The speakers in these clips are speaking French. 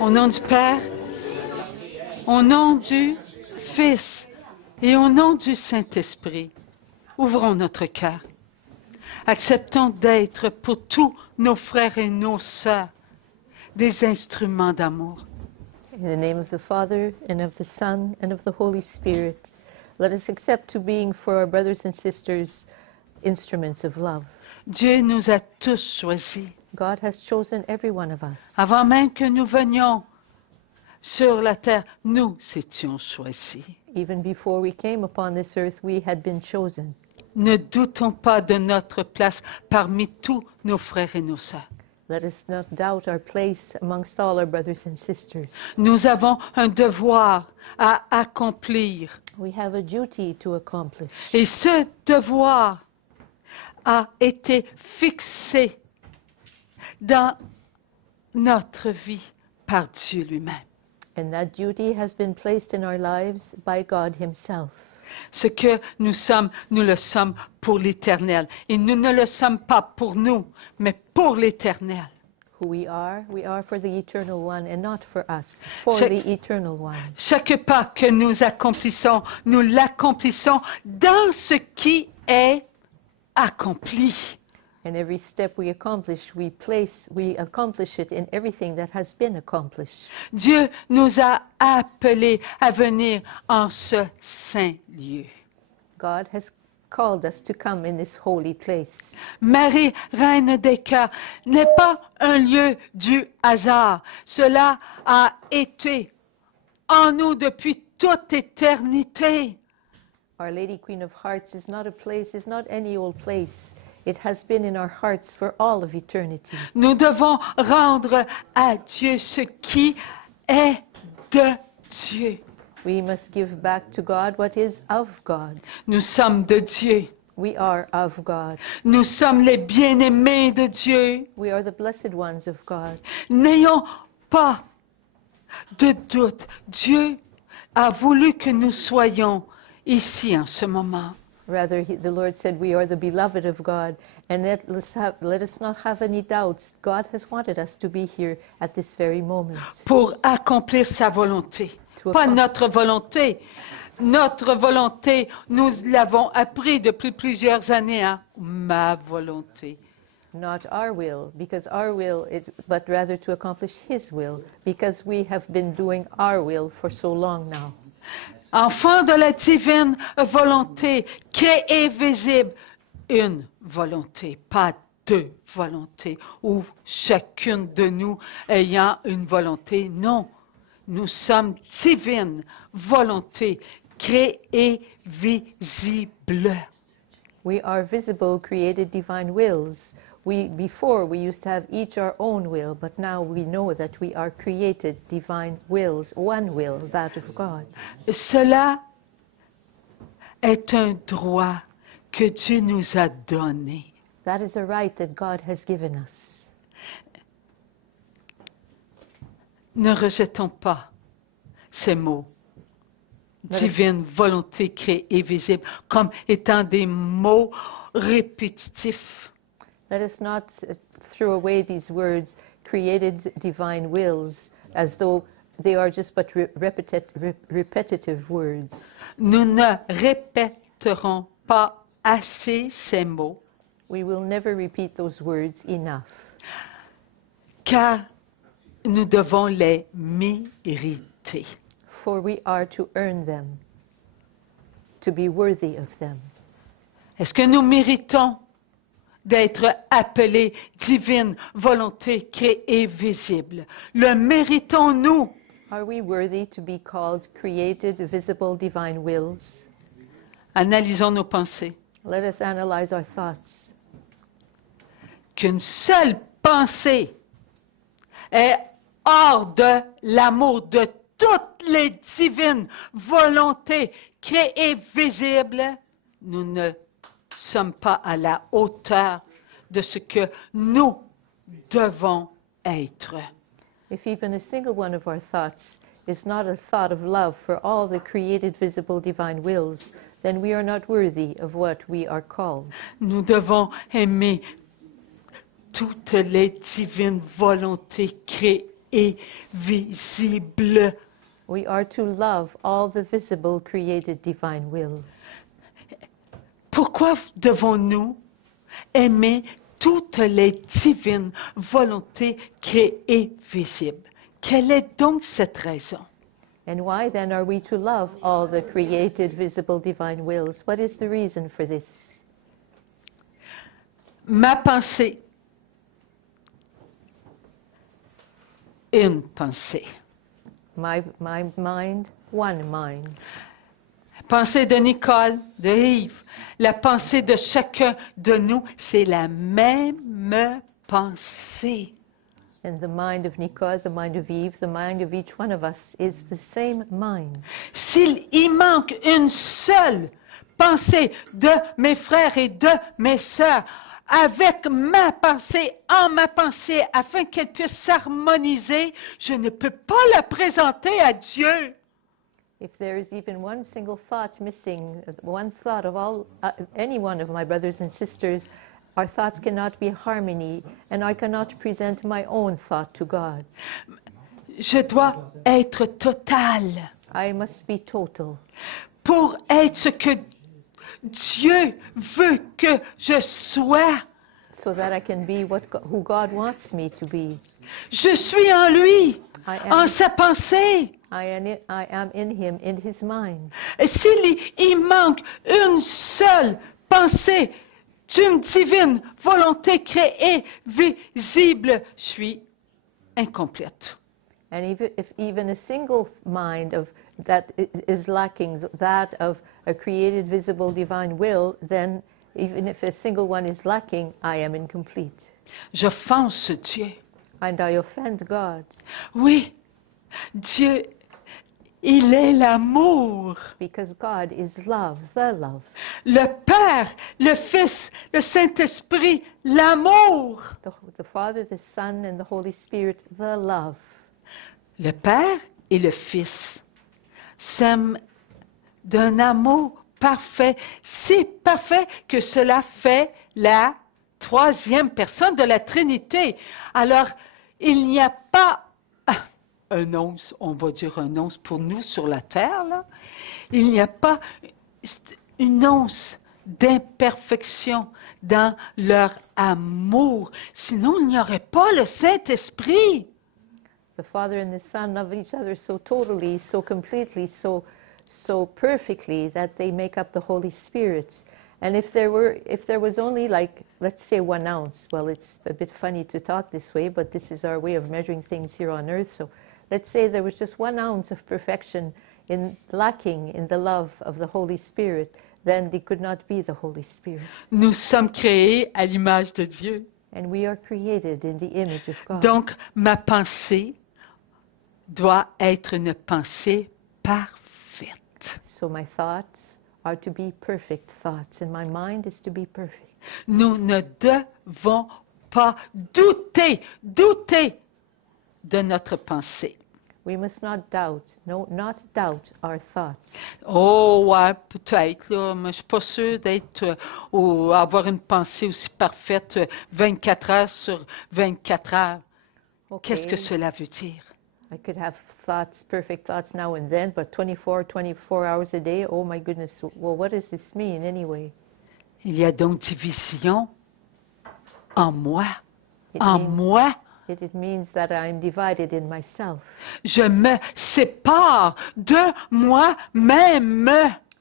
Au nom du Père, au nom du Fils et au nom du Saint-Esprit, ouvrons notre cœur. Acceptons d'être pour tous nos frères et nos sœurs des instruments d'amour. In the name of the Father, and of the Son, and of the Holy Spirit, let us accept to being for our brothers and sisters instruments of love. Dieu nous a tous choisis. God has chosen every one of us. Avant même que nous venions sur la terre, nous étions choisis. Even before we came upon this earth, we had been chosen. Ne doutons pas de notre place parmi tous nos frères et nos sœurs. Let us not doubt our place amongst all our brothers and sisters. Nous avons un devoir à accomplir. We have a duty to accomplish. Et ce devoir a été fixé dans notre vie par Dieu lui-même. And that duty has been placed in our lives by God Himself. Ce que nous sommes, nous le sommes pour l'Éternel. Et nous ne le sommes pas pour nous, mais pour l'Éternel. Who we are for the Eternal One and not for us, for Chaque- the Eternal One. Chaque pas que nous accomplissons, nous l'accomplissons dans ce qui est accompli. And every step we accomplish, we accomplish it in everything that has been accomplished. Dieu nous a appelés à venir en ce saint lieu. God has called us to come in this holy place. Marie, Reine des cœurs, n'est pas un lieu du hasard. Cela a été en nous depuis toute éternité. Our Lady Queen of Hearts is not a place, is not any old place. It has been in our hearts for all of eternity. Nous devons rendre à Dieu ce qui est de Dieu. We must give back to God what is of God. Nous sommes de Dieu. We are of God. Nous sommes les bien-aimés de Dieu. We are the blessed ones of God. N'ayons pas de doute. Dieu a voulu que nous soyons ici en ce moment. Rather, the Lord said we are the beloved of God, and let us not have any doubts. God has wanted us to be here at this very moment. Pour accomplir sa volonté. Pas notre volonté. Notre volonté, nous l'avons appris depuis plusieurs années. Hein? Ma volonté. Not our will, because our will, but rather to accomplish His will, because we have been doing our will for so long now. Enfants de la divine volonté, créée visible, une volonté, pas deux volontés, ou chacune de nous ayant une volonté. Non, nous sommes divine volonté, créée visible. We are visible, created divine wills. Before we used to have each our own will, but now we know that we are created divine wills, one will, that of God. Cela est un droit que Dieu nous a donné. That is a right that God has given us. Ne rejetons pas ces mots. Divine volonté créée visible, comme étant des mots répétitifs. Let us not throw away these words, created divine wills, as though they are just but repetitive words. Nous ne répéterons pas assez ces mots, We will never repeat those words enough, car nous devons les mériter. for we are to earn them, to be worthy of them. Est-ce que nous méritons d'être appelés divine volonté créée visible? Le méritons-nous? Are we worthy to be called created, visible, divine wills? Analysons nos pensées. Let us analyze our thoughts. Qu'une seule pensée est hors de l'amour de toutes les divines volontés créées visibles, nous ne sommes pas à la hauteur de ce que nous devons être. If even a single one of our thoughts is not a thought of love for all the created, visible, divine wills, then we are not worthy of what we are called. Nous devons aimer toutes les divines volontés créées créés visibles. We are to love all the visible created divine wills. Pourquoi devons-nous aimer toutes les divines volontés créées visibles? Quelle est donc cette raison? And why then are we to love all the created visible divine wills? What is the reason for this? Ma pensée, une pensée. My mind, one mind. La pensée de Nicole, de Yves, la pensée de chacun de nous, c'est la même pensée. And the mind of Nicole, the mind of Eve, the mind of each one of us is the same mind. S'il y manque une seule pensée de mes frères et de mes sœurs, avec ma pensée, en ma pensée, afin qu'elle puisse s'harmoniser, je ne peux pas la présenter à Dieu. If there is even one single thought missing, one thought of any one of my brothers and sisters, our thoughts cannot be harmony, and I cannot present my own thought to God. Je dois être totale I must be total. pour être ce que Dieu veut que je sois. So that I can be who God wants me to be. Je suis en lui, en sa pensée. I am in Him, in His mind. Et s'il y manque une seule pensée d'une divine volonté créée, visible, je suis incomplète. And if even a single mind of that is lacking, that of a created, visible, divine will, then even if a single one is lacking, I am incomplete. J'offense Dieu. And I offend God. Oui, Dieu, il est l'amour. Because God is love, the love. Le Père, le Fils, le Saint-Esprit, l'amour. The Father, the Son, and the Holy Spirit, the love. Le Père et le Fils s'aiment d'un amour parfait, si parfait que cela fait la troisième personne de la Trinité. Alors, il n'y a pas un once, on va dire un once pour nous sur la terre, là. Il n'y a pas une once d'imperfection dans leur amour. Sinon, il n'y aurait pas le Saint-Esprit. The Father and the Son love each other so totally, so completely, so perfectly that they make up the Holy Spirit. And if there was only like, let's say 1 ounce, well, it's a bit funny to talk this way, but this is our way of measuring things here on earth. So let's say there was just 1 ounce of perfection lacking in the love of the Holy Spirit, then they could not be the Holy Spirit. Nous sommes créés à l'image de Dieu. And we are created in the image of God. Donc, ma pensée doit être une pensée parfaite. So my thoughts are to be perfect thoughts, and my mind is to be perfect. Nous ne devons pas douter de notre pensée. We must not doubt, not doubt our thoughts. Oh, ouais, peut-être, là, mais je ne suis pas sûre d'être ou avoir une pensée aussi parfaite 24 heures sur 24 heures. Okay. Qu'est-ce que cela veut dire? I could have thoughts, perfect thoughts now and then, but 24 hours a day, oh my goodness, well, what does this mean anyway? Il y a donc division en moi. It means that I'm divided in myself. Je me sépare de moi-même.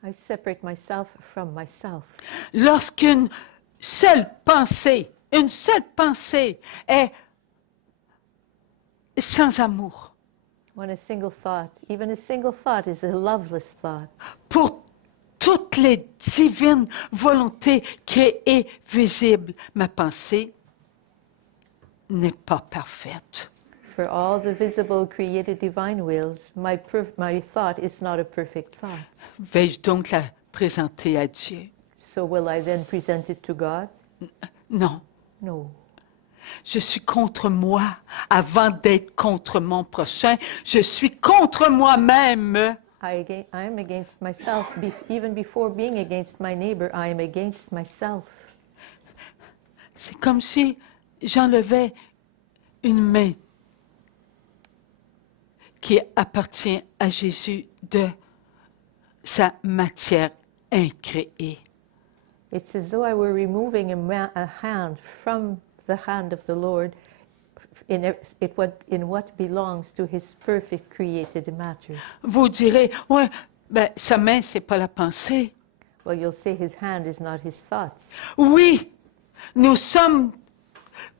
I separate myself from myself. Lorsqu'une seule pensée est sans amour. When a single thought, even a single thought is a loveless thought. Pour toutes les divines volontés créées visibles, ma pensée n'est pas parfaite. For all the visible created divine wills, my thought is not a perfect thought. Vais-je donc la présenter à Dieu? So will I then present it to God? Non. No. Je suis contre moi avant d'être contre mon prochain. Je suis contre moi-même. I am against myself. Even before being against my neighbor, I am against myself. C'est comme si j'enlevais une main qui appartient à Jésus de sa matière incréée. It's as though I were removing a hand from the hand of the Lord in what belongs to his perfect created matter. Vous direz, ouais, ben, sa main, c'est pas la pensée. Well, you'll say his hand is not his thoughts. Oui, nous sommes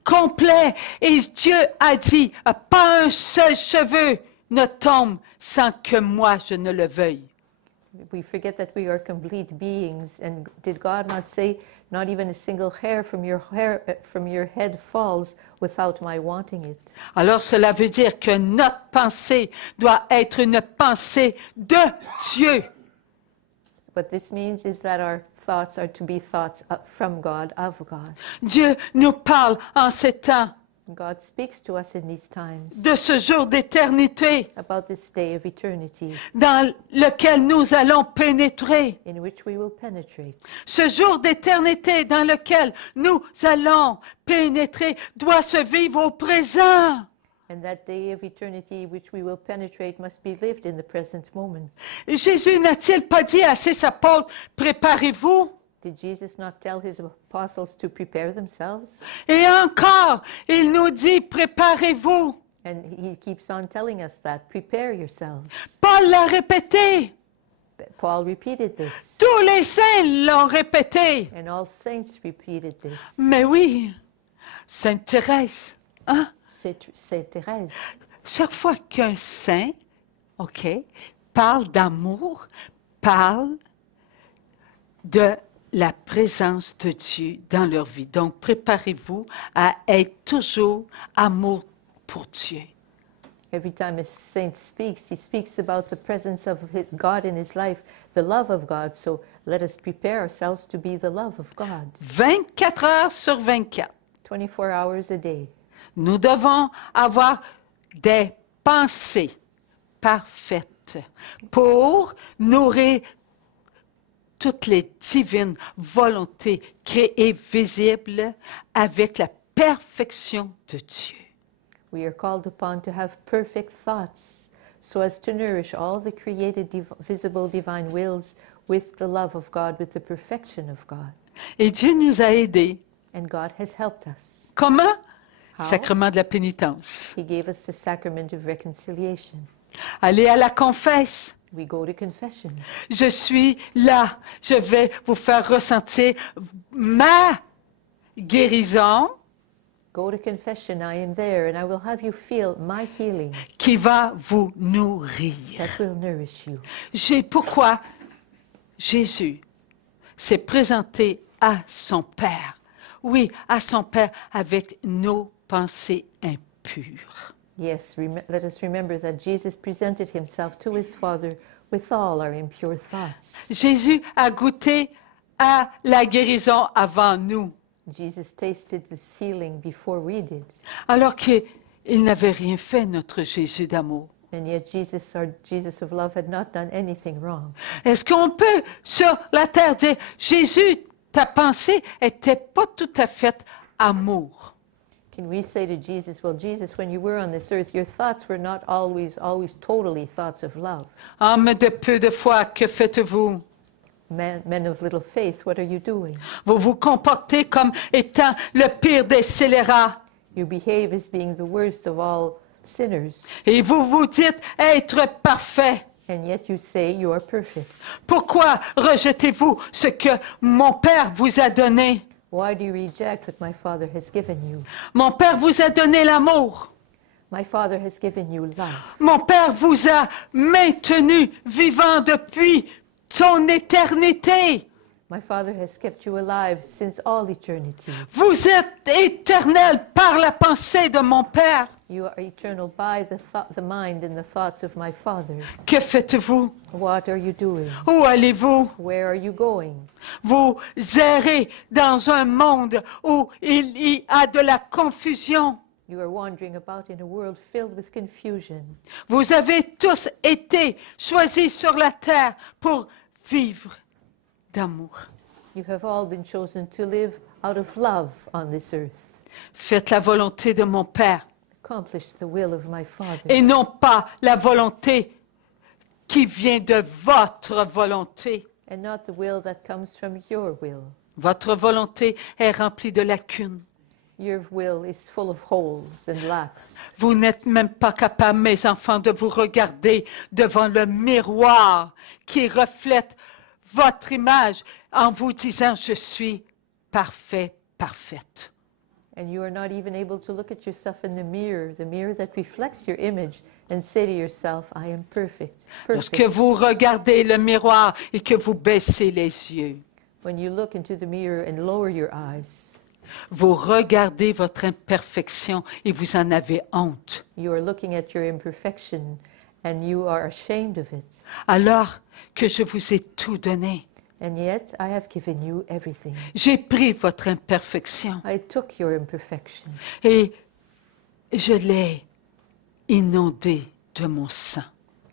complets et Dieu a dit, pas un seul cheveu ne tombe sans que moi je ne le veuille. We forget that we are complete beings, and did God not say, not even a single hair from your head falls without my wanting it? Alors cela veut dire que notre pensée doit être une pensée de Dieu. What this means is that our thoughts are to be thoughts from God, of God. Dieu nous parle en ces temps God speaks to us in these times de ce jour d'éternité about this day of eternity dans lequel nous allons pénétrer. in which we will penetrate. Ce jour d'éternité dans lequel nous allons pénétrer doit se vivre au présent. And that day of eternity which we will penetrate must be lived in the present moment. Jésus n'a-t-il pas dit à ses apôtres, préparez-vous? Did Jesus not tell his apostles to prepare themselves? Et encore, il nous dit, préparez-vous. And he keeps on telling us that. Prepare yourselves. Paul l'a répété. Paul repeated this. Tous les saints l'ont répété. And all saints repeated this. Mais oui, Sainte Thérèse, hein? Sainte Thérèse. Chaque fois qu'un saint, parle d'amour, parle de la présence de Dieu dans leur vie. Donc, préparez-vous à être toujours amour pour Dieu. Every time a saint speaks, he speaks about the presence of God in his life, the love of God. So let us prepare ourselves to be the love of God. 24 heures sur 24. 24 hours a day. Nous devons avoir des pensées parfaites pour nourrir toutes les divines volontés créées visibles avec la perfection de Dieu. We are called upon to have perfect thoughts so as to nourish all the created visible divine wills with the love of God, with the perfection of God. Et Dieu nous a aidés. And God has helped us. Comment? How? Sacrement de la pénitence. He gave us the sacrament of reconciliation. Allez à la confesse. We go to confession. Je suis là. Je vais vous faire ressentir ma guérison Go to confession, I am there, and I will have you feel my healing qui va vous nourrir. that will nourish you. Pourquoi Jésus s'est présenté à son Père. Oui, à son Père avec nos pensées impures. Yes, let us remember that Jesus presented himself to his Father with all our impure thoughts. Jésus a goûté à la guérison avant nous, Jesus tasted the healing before we did. alors qu'il n'avait rien fait, notre Jésus d'amour. And yet Jesus, our Jesus of love, had not done anything wrong. Est-ce qu'on peut, sur la terre, dire, Jésus, ta pensée n'était pas tout à fait amour? Can we say to Jesus, well, Jesus, when you were on this earth, your thoughts were not always totally thoughts of love. Homme de peu de foi, que faites-vous? Men of little faith, what are you doing? Vous vous comportez comme étant le pire des scélérats. You behave as being the worst of all sinners, Et vous vous dites être parfait. and yet you say you are perfect. Pourquoi rejetez-vous ce que mon Père vous a donné? Why do you reject what my Father has given you? Mon Père vous a donné l'amour. My Father has given you love. Mon Père vous a maintenu vivant depuis son éternité. My Father has kept you alive since all eternity. Vous êtes éternel par la pensée de mon Père. You are eternal by the mind and the thoughts of my Father. Que faites-vous? What are you doing? Où allez-vous? Where are you going? Vous errez dans un monde où il y a de la confusion. You are wandering about in a world filled with confusion. Vous avez tous été choisis sur la terre pour vivre d'amour. You have all been chosen to live out of love on this earth. Faites la volonté de mon Père. accomplish the will of my Father. et non pas la volonté qui vient de votre volonté. And not the will that comes from your will. Votre volonté est remplie de lacunes. Your will is full of holes and lacks. Vous n'êtes même pas capable, mes enfants, de vous regarder devant le miroir qui reflète votre image en vous disant « Je suis parfait, parfaite ». And you are not even able to look at yourself in the mirror that reflects your image, and say to yourself, I am perfect, Lorsque perfect. vous regardez le miroir et que vous baissez les yeux, When you look into the mirror and lower your eyes, vous regardez votre imperfection et vous en avez honte. you are looking at your imperfection and you are ashamed of it. Alors que je vous ai tout donné, And yet I have given you everything. j'ai pris votre imperfection I took your imperfection et je l'ai inondée de mon sang.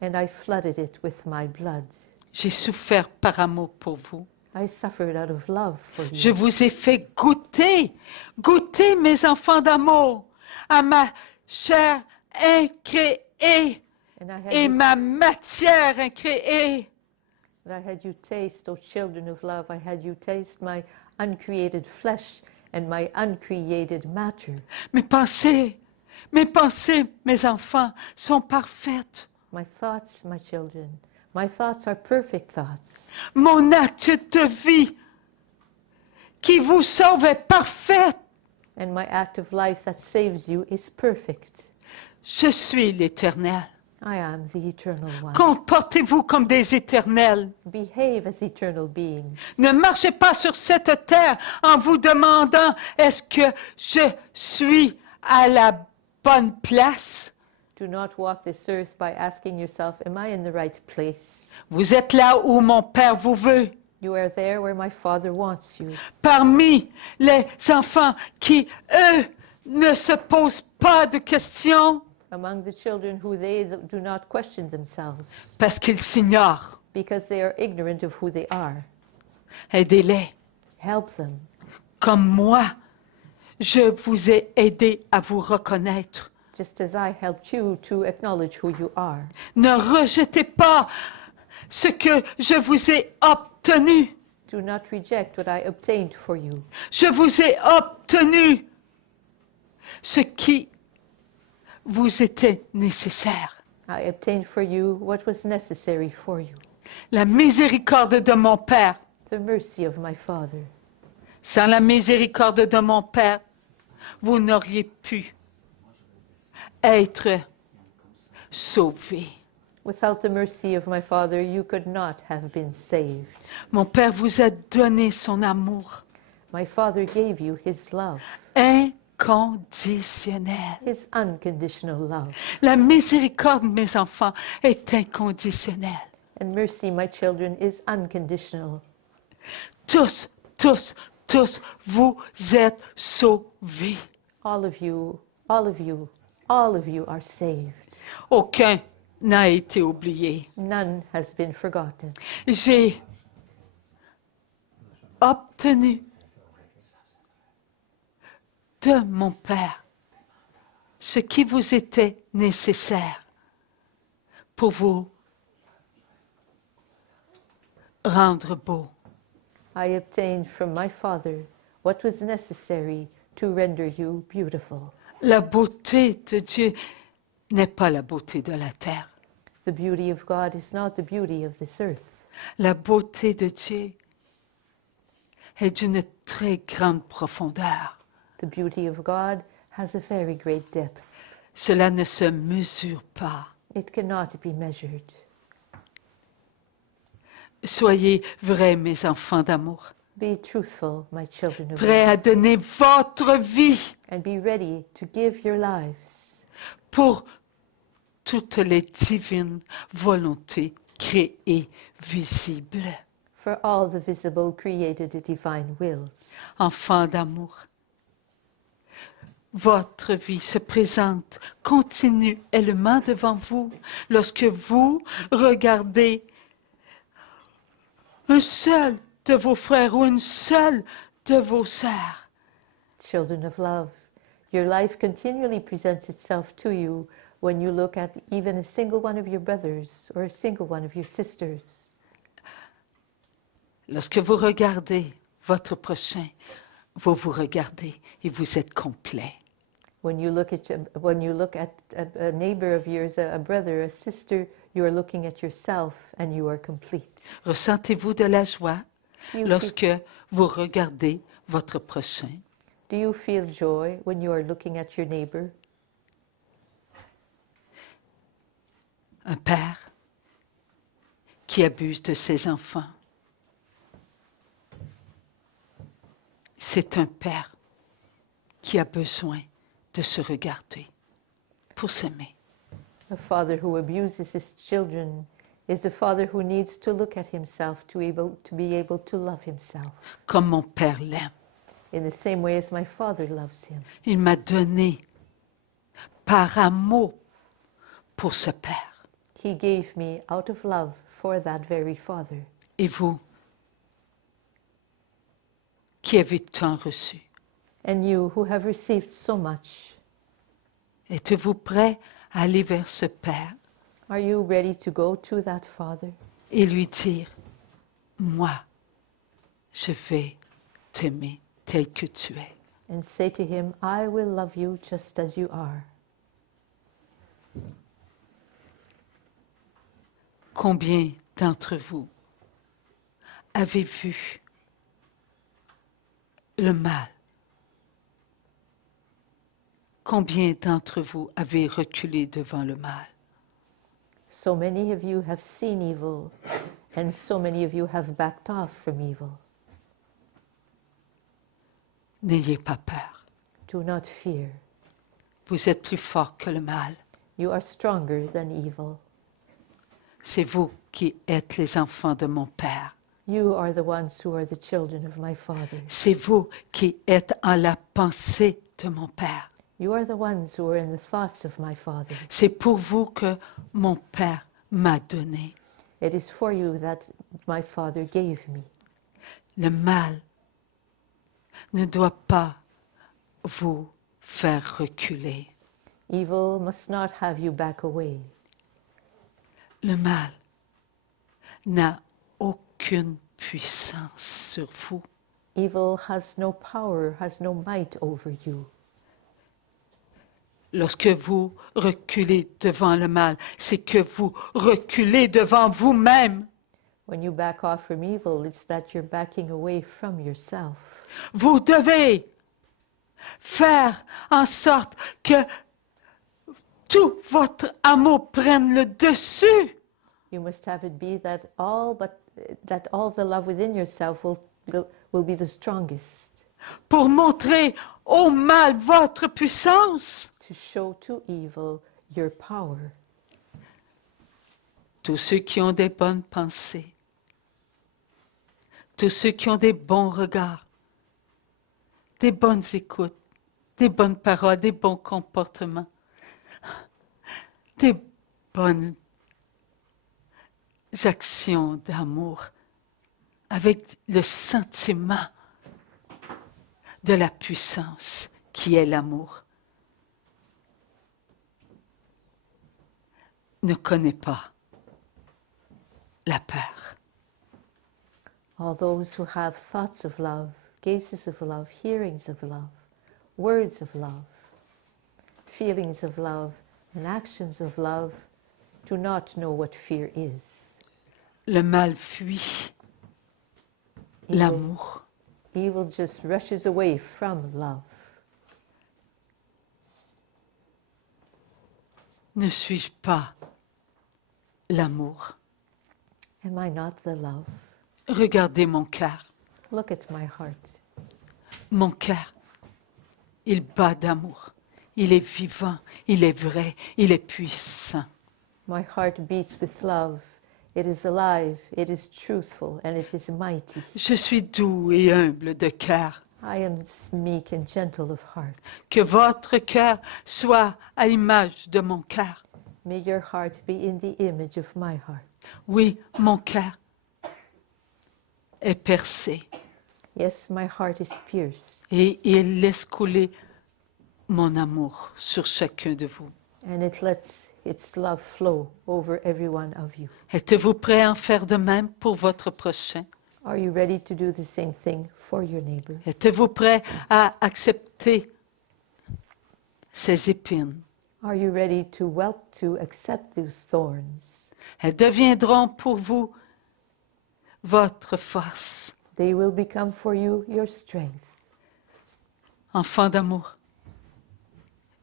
and I flooded it with my blood. J'ai souffert par amour pour vous. I suffered out of love for you. Je vous ai fait goûter, goûter, mes enfants d'amour, à ma chair incréée And I had et you ma matière incréée. And I had you taste, O children of love, I had you taste my uncreated flesh and my uncreated matter. Mes pensées, mes enfants, sont parfaites. My thoughts, my thoughts are perfect thoughts. Mon acte de vie qui vous sauve est parfait. And my act of life that saves you is perfect. Je suis l'Éternel. I am the eternal one. Comportez-vous comme des éternels. Behave as eternal beings. Ne marchez pas sur cette terre en vous demandant est-ce que je suis à la bonne place. Do not walk this earth by asking yourself, am I in the right place? Vous êtes là où mon Père vous veut. You are there where my Father wants you. Parmi les enfants qui, eux, ne se posent pas de questions Among the children who they do not question themselves parce qu'ils s'ignorent. because they are ignorant of who they are. Aidez-les. Help them. Comme moi, je vous ai aidé à vous reconnaître. Just as I helped you to acknowledge who you are. Ne rejetez pas ce que je vous ai obtenu. Do not reject what I obtained for you. Je vous ai obtenu ce qui vous était nécessaire. I obtained for you what was necessary for you. La miséricorde de mon Père. The mercy of my Father. Sans la miséricorde de mon Père, vous n'auriez pu être sauvés. Without the mercy of my Father, you could not have been saved. Mon Père vous a donné son amour My Father gave you His love, inconditionnel. His unconditional love. La miséricorde, mes enfants, est inconditionnelle. And mercy, my children, is unconditional. Tous, tous, tous, vous êtes sauvés. All of you, all of you, all of you are saved. Aucun n'a été oublié. None has been forgotten. J'ai obtenu de mon Père ce qui vous était nécessaire pour vous rendre beau. I obtained from my Father what was necessary to render you beautiful. La beauté de Dieu n'est pas la beauté de la terre. The beauty of God is not the beauty of this earth. La beauté de Dieu est d'une très grande profondeur. The beauty of God has a very great depth. Cela ne se mesure pas. It cannot be measured. Soyez vrais, mes enfants d'amour, Be truthful, my children of prêts love, à donner votre vie and be ready to give your lives pour toutes les divines volontés créées, visibles. for all the visible, created, divine wills. Enfants d'amour, votre vie se présente continuellement devant vous lorsque vous regardez un seul de vos frères ou une seule de vos sœurs. Children of love, Your life continually presents itself to you when you look at even a single one of your brothers or a single one of your sisters. Lorsque vous regardez votre prochain, vous vous regardez et vous êtes complet. When you look at a neighbor of yours, a brother, a sister, you are looking at yourself and you are complete. Ressentez-vous de la joie Do you lorsque vous regardez votre prochain? Do you feel joy when you are looking at your neighbor? Un père qui abuse de ses enfants, c'est un père qui a besoin de se regarder pour s'aimer. A father who abuses his children is the father who needs to look at himself to be able to love himself. Comme mon père l'aime. In the same way as my father loves him. Il m'a donné par amour pour ce père. He gave me out of love for that very father. Et vous, qui avez tant reçu, And you who have received so much, êtes-vous prêt à aller vers ce père are you ready to go to that father et lui dire, moi, je vais t'aimer tel que tu es. and say to him, I will love you just as you are? Combien d'entre vous avez vu le mal? Combien d'entre vous avez reculé devant le mal? So many of you have seen evil, and so many of you have backed off from evil. N'ayez pas peur. Do not fear. Vous êtes plus fort que le mal. You are stronger than evil. C'est vous qui êtes les enfants de mon Père. You are the ones who are the children of my Father. C'est vous qui êtes en la pensée de mon Père. You are the ones who are in the thoughts of my Father. C'est pour vous que mon Père m'a donné. It is for you that my Father gave me. Le mal ne doit pas vous faire reculer. Evil must not have you back away. Le mal n'a aucune puissance sur vous. Evil has no power, has no might over you. Lorsque vous reculez devant le mal, c'est que vous reculez devant vous-même. When you back off from evil, it's that you're backing away from yourself. Vous devez faire en sorte que tout votre amour prenne le dessus. You must have it be that all the love within yourself will be the strongest. Pour montrer au mal votre puissance. To show to evil your power. Tous ceux qui ont des bonnes pensées, tous ceux qui ont des bons regards, des bonnes écoutes, des bonnes paroles, des bons comportements, des bonnes actions d'amour, avec le sentiment de la puissance qui est l'amour, ne connaît pas la peur. All those who have thoughts of love, gazes of love, hearings of love, words of love, feelings of love, and actions of love do not know what fear is. Le mal fuit l'amour. Evil just rushes away from love. Ne suis-je pas l'amour? Am I not the love? Regardez mon cœur. Look at my heart. Mon cœur, il bat d'amour. Il est vivant, il est vrai, il est puissant. My heart beats with love. It is alive, it is truthful, and it is mighty. Je suis doux et humble de cœur. I am meek and gentle of heart. Que votre cœur soit à l'image de mon cœur. May your heart be in the image of my heart. Oui, mon cœur est percé Yes, my heart is pierced, et il laisse couler mon amour sur chacun de vous. and it lets its love flow over every one of you. Êtes-vous prêt à en faire de même pour votre prochain? Are you ready to do the same thing for your neighbor? Êtes-vous prêt à accepter ces épines? Are you ready to accept those thorns? Elles deviendront pour vous votre force. They will become for you your strength. Enfants d'amour,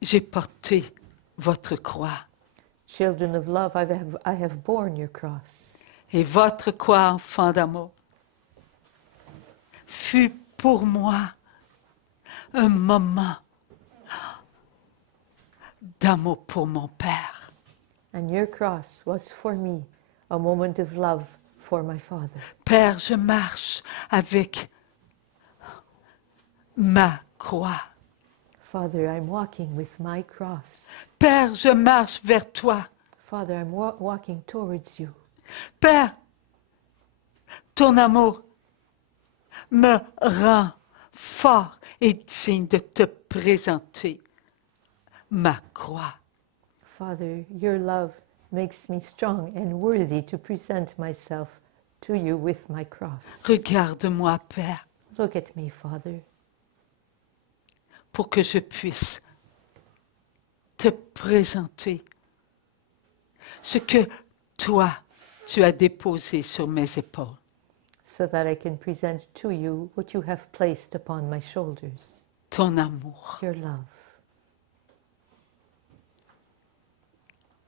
j'ai porté votre croix. Children of love, I have borne your cross. Et votre croix, enfants d'amour, fut pour moi un moment d'amour pour mon Père. And your cross was for me a moment of love for my Father. Père, je marche avec ma croix. Father, I'm walking with my cross. Père, je marche vers toi. Father, I'm walking towards you. Père, ton amour me rend fort et digne de te présenter ma croix. Father, your love makes me strong and worthy to present myself to you with my cross. Regarde-moi, Père, Look at me, Father, pour que je puisse te présenter ce que toi, tu as déposé sur mes épaules. so that I can present to you what you have placed upon my shoulders, Ton amour. your love.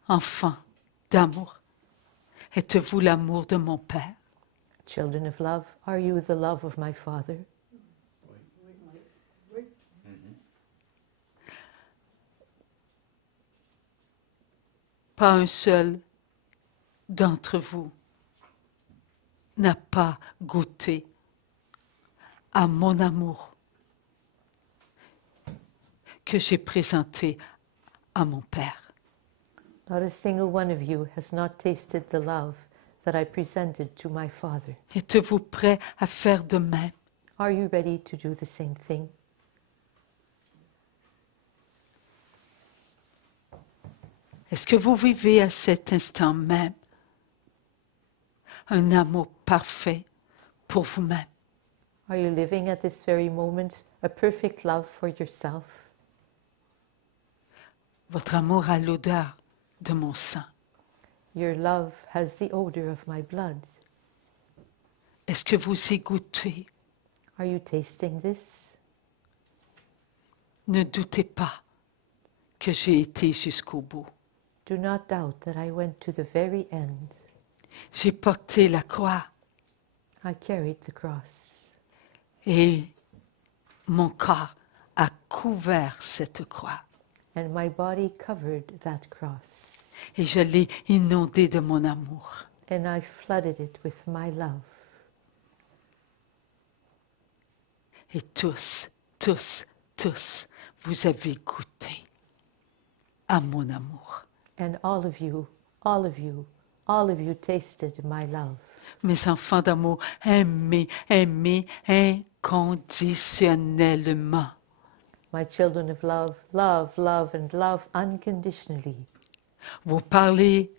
Enfant d'amour, êtes-vous l'amour de mon Père? Children of love, are you the love of my Father? Pas un seul d'entre vous n'a pas goûté à mon amour que j'ai présenté à mon Père. Not a single one of you has not tasted the love that I presented to my Father. Êtes-vous prêt à faire de même? Are you ready to do the same thing? Est-ce que vous vivez à cet instant même un amour parfait pour vous-même? Are you living at this very moment a perfect love for yourself? Votre amour a l'odeur de mon sang. Your love has the odor of my blood. Est-ce que vous y goûtez? Are you tasting this? Ne doutez pas que j'ai été jusqu'au bout. Do not doubt that I went to the very end. J'ai porté la croix I carried the cross, et mon corps a couvert cette croix. and my body covered that cross, Et je l'ai inondé de mon amour. and I flooded it with my love. Et tous, vous avez goûté à mon amour. And all of you tasted my love. Mes enfants d'amour, aimez inconditionnellement. My children of love, love, and love unconditionally. Vous parlez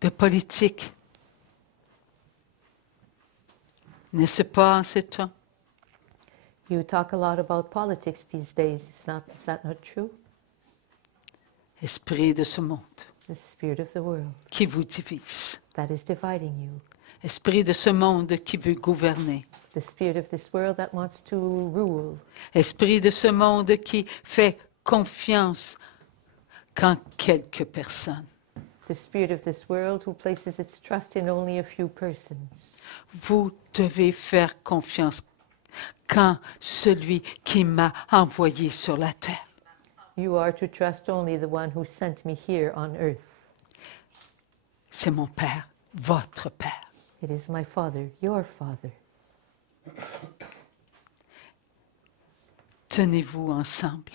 de politique, n'est-ce pas en ce temps? You talk a lot about politics these days. Is that not true? Esprit de ce monde The spirit of the world qui vous divise. that is dividing you. Esprit de ce monde qui veut gouverner. The spirit of this world that wants to rule. Esprit de ce monde qui fait confiance qu'en quelques personnes. The spirit of this world who places its trust in only a few persons. Vous devez faire confiance qu'en celui qui m'a envoyé sur la terre. You are to trust only the one who sent me here on earth. C'est mon Père, votre Père. It is my Father, your Father. Tenez-vous ensemble.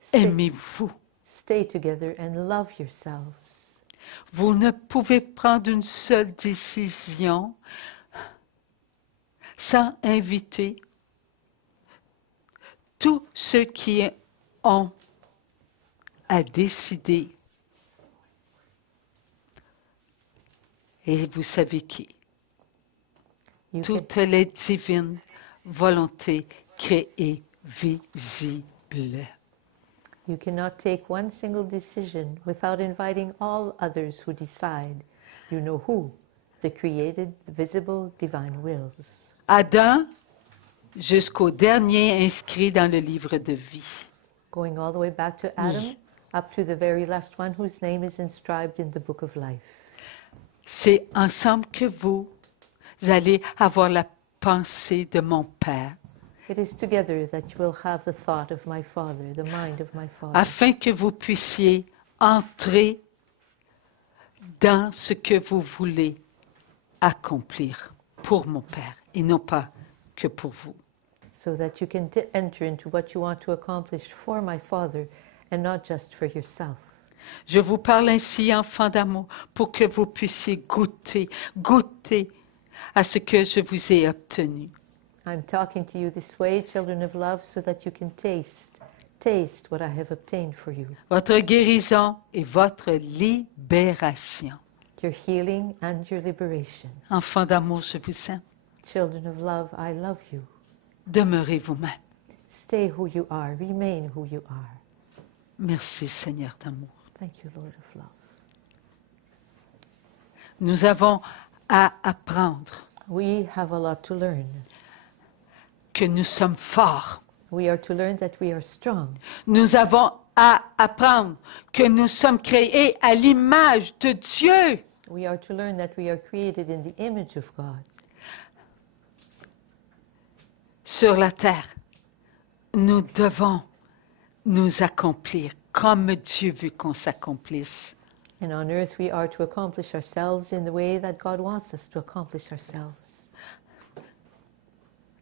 Stay, Aimez-vous. stay together and love yourselves. Vous ne pouvez prendre une seule décision sans inviter tous ceux qui ont a décidé, et vous savez qui, You can, toutes les divines volontés créées visibles. you cannot take one single decision without inviting all others who decide. You know who? The created, visible, divine wills. Adam jusqu'au dernier inscrit dans le livre de vie. Going all the way back to Adam, up to the very last one whose name is inscribed in the book of life. C'est ensemble que vous allez avoir la pensée de mon Père, It is together that you will have the thought of my Father, the mind of my Father, afin que vous puissiez entrer dans ce que vous voulez accomplir pour mon Père et non pas que pour vous. so that you can enter into what you want to accomplish for my Father and not just for yourself. Je vous parle ainsi, enfants d'amour, pour que vous puissiez goûter à ce que je vous ai obtenu. I'm talking to you this way, children of love, so that you can taste what I have obtained for you. Votre guérison et votre libération. Your healing and your liberation. Enfants d'amour, je vous aime. Children of love, I love you. Demeurez vous-même. Stay who you are, remain who you are. Merci, Seigneur d'amour. Thank you, Lord of love. Nous avons à apprendre We have a lot to learn. que nous sommes forts. We are to learn that we are strong. Nous avons à apprendre que nous sommes créés à l'image de Dieu. We are to learn that we are created in the image of God. Sur la terre, nous devons nous accomplir comme Dieu veut qu'on s'accomplisse. And on earth we are to accomplish ourselves in the way that God wants us to accomplish ourselves.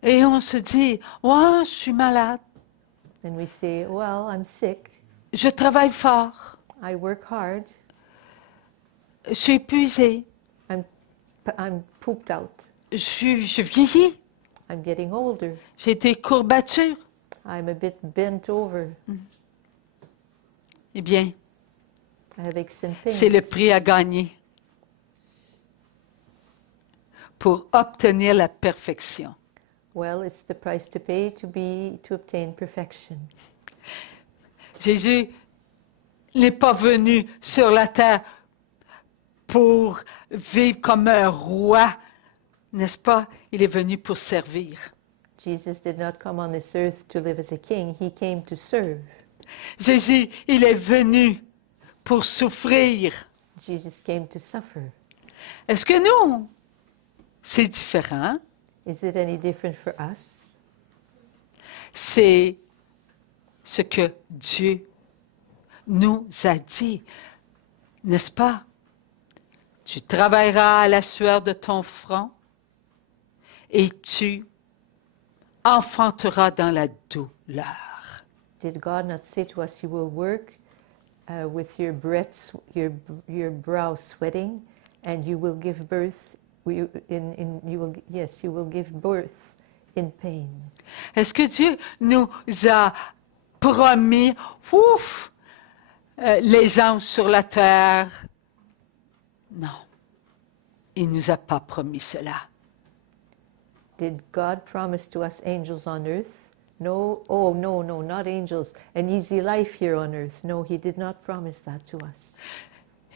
Et on se dit, oh, je suis malade, And we say, well, I'm sick, je travaille fort, I work hard, je suis épuisé, I'm pooped out, je vieillis, I'm getting older, j'ai des courbatures. I'm a bit bent over, Eh bien, I have aches and pains. c'est le prix à gagner pour obtenir la perfection. Well, it's the price to pay to obtain perfection. Jésus n'est pas venu sur la terre pour vivre comme un roi, n'est-ce pas? Il est venu pour servir. Jesus did not come on this earth to live as a king, he came to serve. Jésus, il est venu pour souffrir. Jesus came to suffer. Est-ce que nous, c'est différent? Is it any different for us? C'est ce que Dieu nous a dit, n'est-ce pas? Tu travailleras à la sueur de ton front et tu enfanteras dans la douleur. Did God not say to us, you will work with your breath, your brow sweating, and you will give birth you will give birth in pain. Est-ce que Dieu nous a promis, les anges sur la terre? Non, il ne nous a pas promis cela. Did God promise to us angels on earth? No, oh no, not angels. An easy life here on earth. No, he did not promise that to us.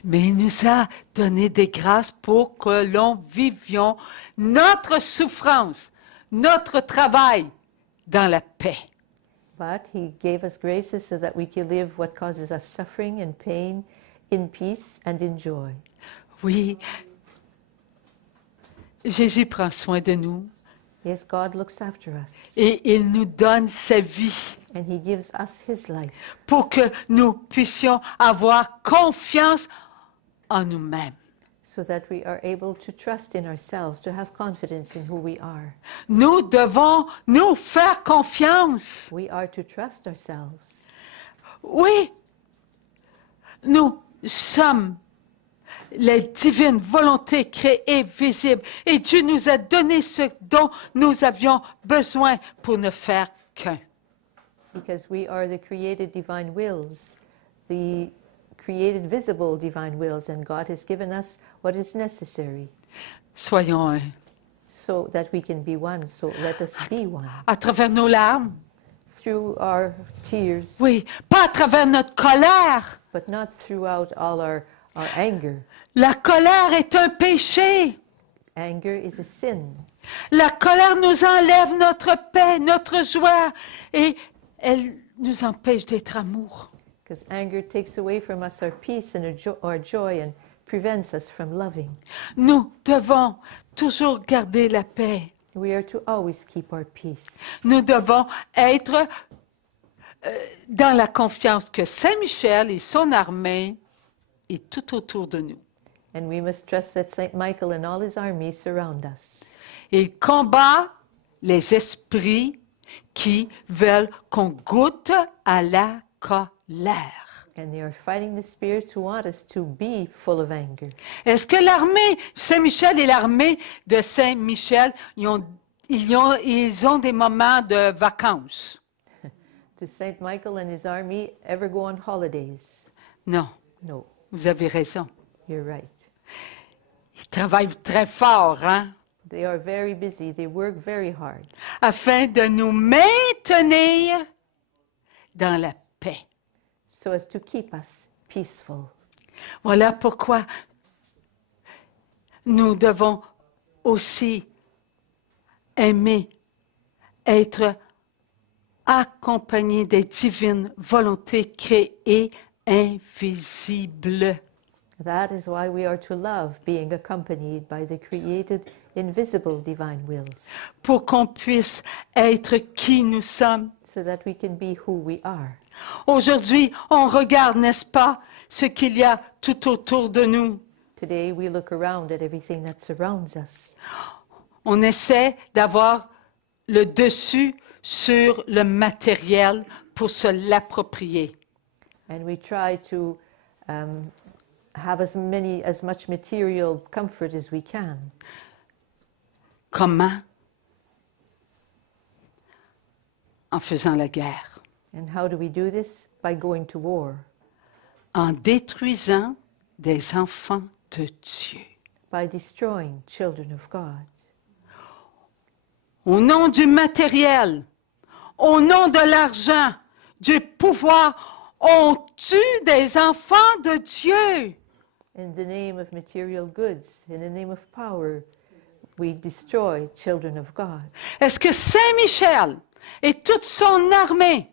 Mais il nous a donné des grâces pour que l'on vivions notre souffrance, notre travail dans la paix. But he gave us graces so that we can live what causes us suffering and pain in peace and in joy. Oui, Jésus prend soin de nous Yes, God looks after us. et il nous donne sa vie And he gives us his life pour que nous puissions avoir confiance en nous-mêmes. so that we are able to trust in ourselves, to have confidence in who we are. Nous devons nous faire confiance. We are to trust ourselves. Oui, nous sommes les divines volontés créées, visibles. Et Dieu nous a donné ce dont nous avions besoin pour ne faire qu'un. Because we are the created divine wills. the created visible divine wills, and God has given us what is necessary Soyons un. so that we can be one. So let us be one. À travers nos larmes, Through our tears, oui, pas à travers notre colère. but not throughout all our anger. La colère est un péché. Anger is a sin. La colère nous enlève notre paix, notre joie, et elle nous empêche d'être amour. Because anger takes away from us our peace and our joy and prevents us from loving. Nous devons toujours garder la paix. We are to always keep our peace. Nous devons être dans la confiance que Saint-Michel et son armée est tout autour de nous. And we must trust that Saint Michael and all his army surround us. Il combat les esprits qui veulent qu'on goûte à la colère. And they are fighting the spirits who want us to be full of anger. Est-ce que l'armée Saint-Michel et l'armée de Saint-Michel, ils ont des moments de vacances? Do Saint Michael and his army ever go on holidays? Non, No, vous avez raison. you're right. Ils travaillent très fort, hein, They are very busy. They work very hard afin de nous maintenir dans la paix. so as to keep us peaceful. Voilà pourquoi nous devons aussi aimer être accompagnés des divines volontés créées invisibles. That is why we are to love being accompanied by the created, invisible divine wills, Pour qu'on puisse être qui nous sommes. so that we can be who we are. Aujourd'hui, on regarde, n'est-ce pas, ce qu'il y a tout autour de nous. Today we look around at everything that surrounds us. On essaie d'avoir le dessus sur le matériel pour se l'approprier. And we try to have as much material comfort as we can. Comment? En faisant la guerre, And how do we do this? By going to war, en détruisant des enfants de Dieu. by destroying children of God. Au nom du matériel, au nom de l'argent, du pouvoir, on tue des enfants de Dieu. In the name of material goods, in the name of power, we destroy children of God. Est-ce que Saint-Michel et toute son armée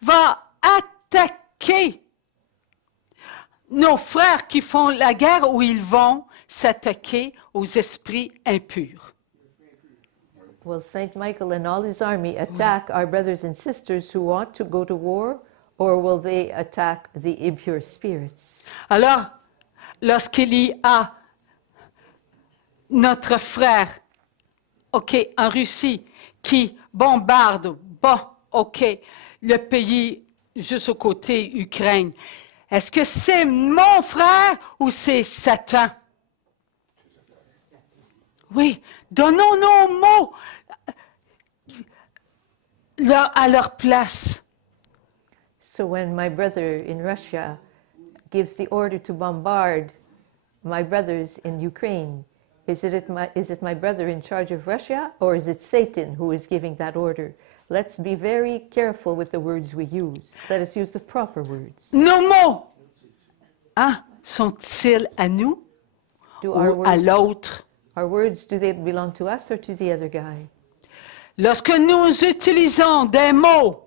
va attaquer nos frères qui font la guerre ou ils vont s'attaquer aux esprits impurs? Will Saint Michael and all his army attack our brothers and sisters who want to go to war, or will they attack the impure spirits? Alors, lorsqu'il y a notre frère, OK, en Russie, qui bombarde, bon, OK, le pays juste au côté Ukraine, est-ce que c'est mon frère ou c'est Satan? Oui, donnons nos mots à leur place. So when my brother in Russia gives the order to bombard my brothers in Ukraine, is it my brother in charge of Russia, or is it Satan who is giving that order? Let's be very careful with the words we use. Let us use the proper words. Nos mots, hein, sont-ils à nous Do ou à l'autre? our words, do they belong to us or to the other guy? Lorsque nous utilisons des mots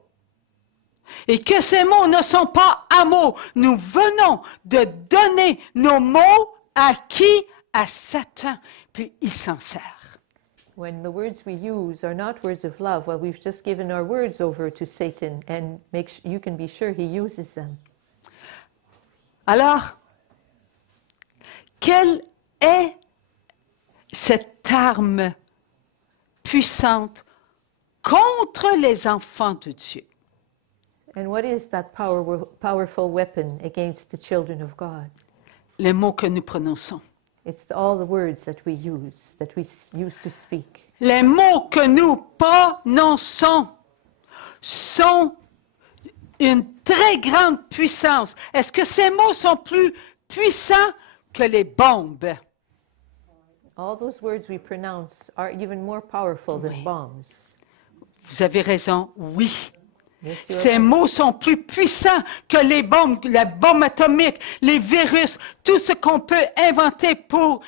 et que ces mots ne sont pas à mots, nous venons de donner nos mots à qui? À Satan, puis il s'en sert. When the words we use are not words of love, well, we've just given our words over to Satan, and you can be sure he uses them. Alors, quelle est cette arme puissante contre les enfants de Dieu? And what is that powerful weapon against the children of God? Les mots que nous prononçons. It's all the words that we use to speak. Les mots que nous prononçons sont une très grande puissance. Est-ce que ces mots sont plus puissants que les bombes? All those words we pronounce are even more powerful than Oui. bombs. Vous avez raison, oui. Yes, you're Ces right. mots sont plus puissants que les bombes, la bombe atomique, les virus, tout ce qu'on peut inventer pour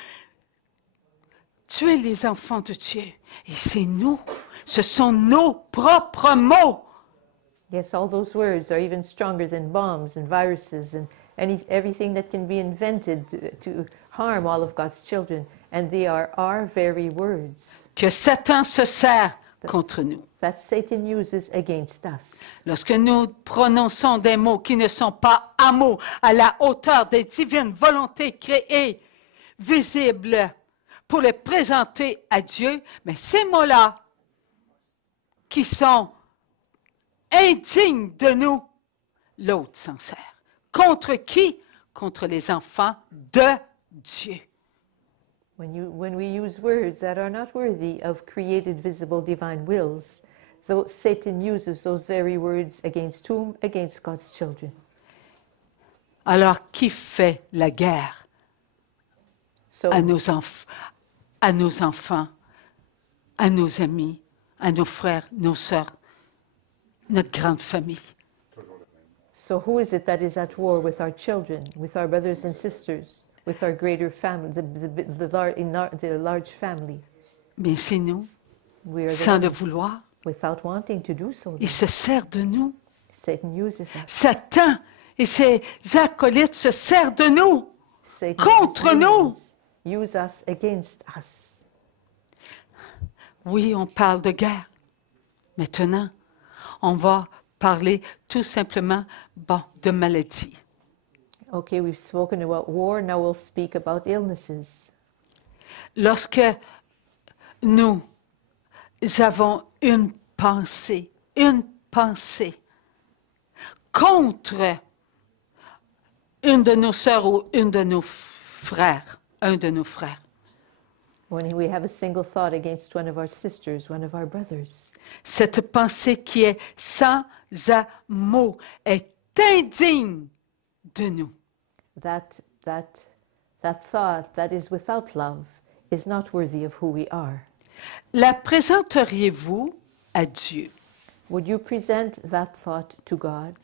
tuer les enfants de Dieu. Et c'est nous, ce sont nos propres mots. Yes, all those words are even stronger than bombs and viruses and everything that can be invented to harm all of God's children. And they are our very words Que Satan se sert contre nous. that Satan uses against us. Lorsque nous prononçons des mots qui ne sont pas à mots, à la hauteur des divines volontés créées, visibles, pour les présenter à Dieu, mais ces mots-là, qui sont indignes de nous, l'autre s'en sert. Contre qui? Contre les enfants de Dieu. When we use words that are not worthy of created, visible, divine wills, though Satan uses those very words against whom? Against God's children. Alors, qui fait la guerre So, à nos enfants, à nos amis, à nos frères, nos sœurs, notre grande famille? so who is it that is at war with our children, with our brothers and sisters, with our greater family, the large family? Mais c'est nous, We are the sans le ones, vouloir. without wanting to do so. Il se sert de nous. Satan uses us. Satan et ses acolytes se servent de nous. Satan Contre nous. use us against us. Oui, on parle de guerre. Maintenant, on va parler tout simplement, de maladie. Okay, we've spoken about war, now we'll speak about illnesses. Lorsque nous avons une pensée contre une de nos sœurs ou une de nos frères, un de nos frères, When we have a single thought against one of our sisters, one of our brothers, cette pensée qui est sans amour est indigne de nous. that thought that is without love is not worthy of who we are. La présenteriez-vous à Dieu, Would you present that thought to God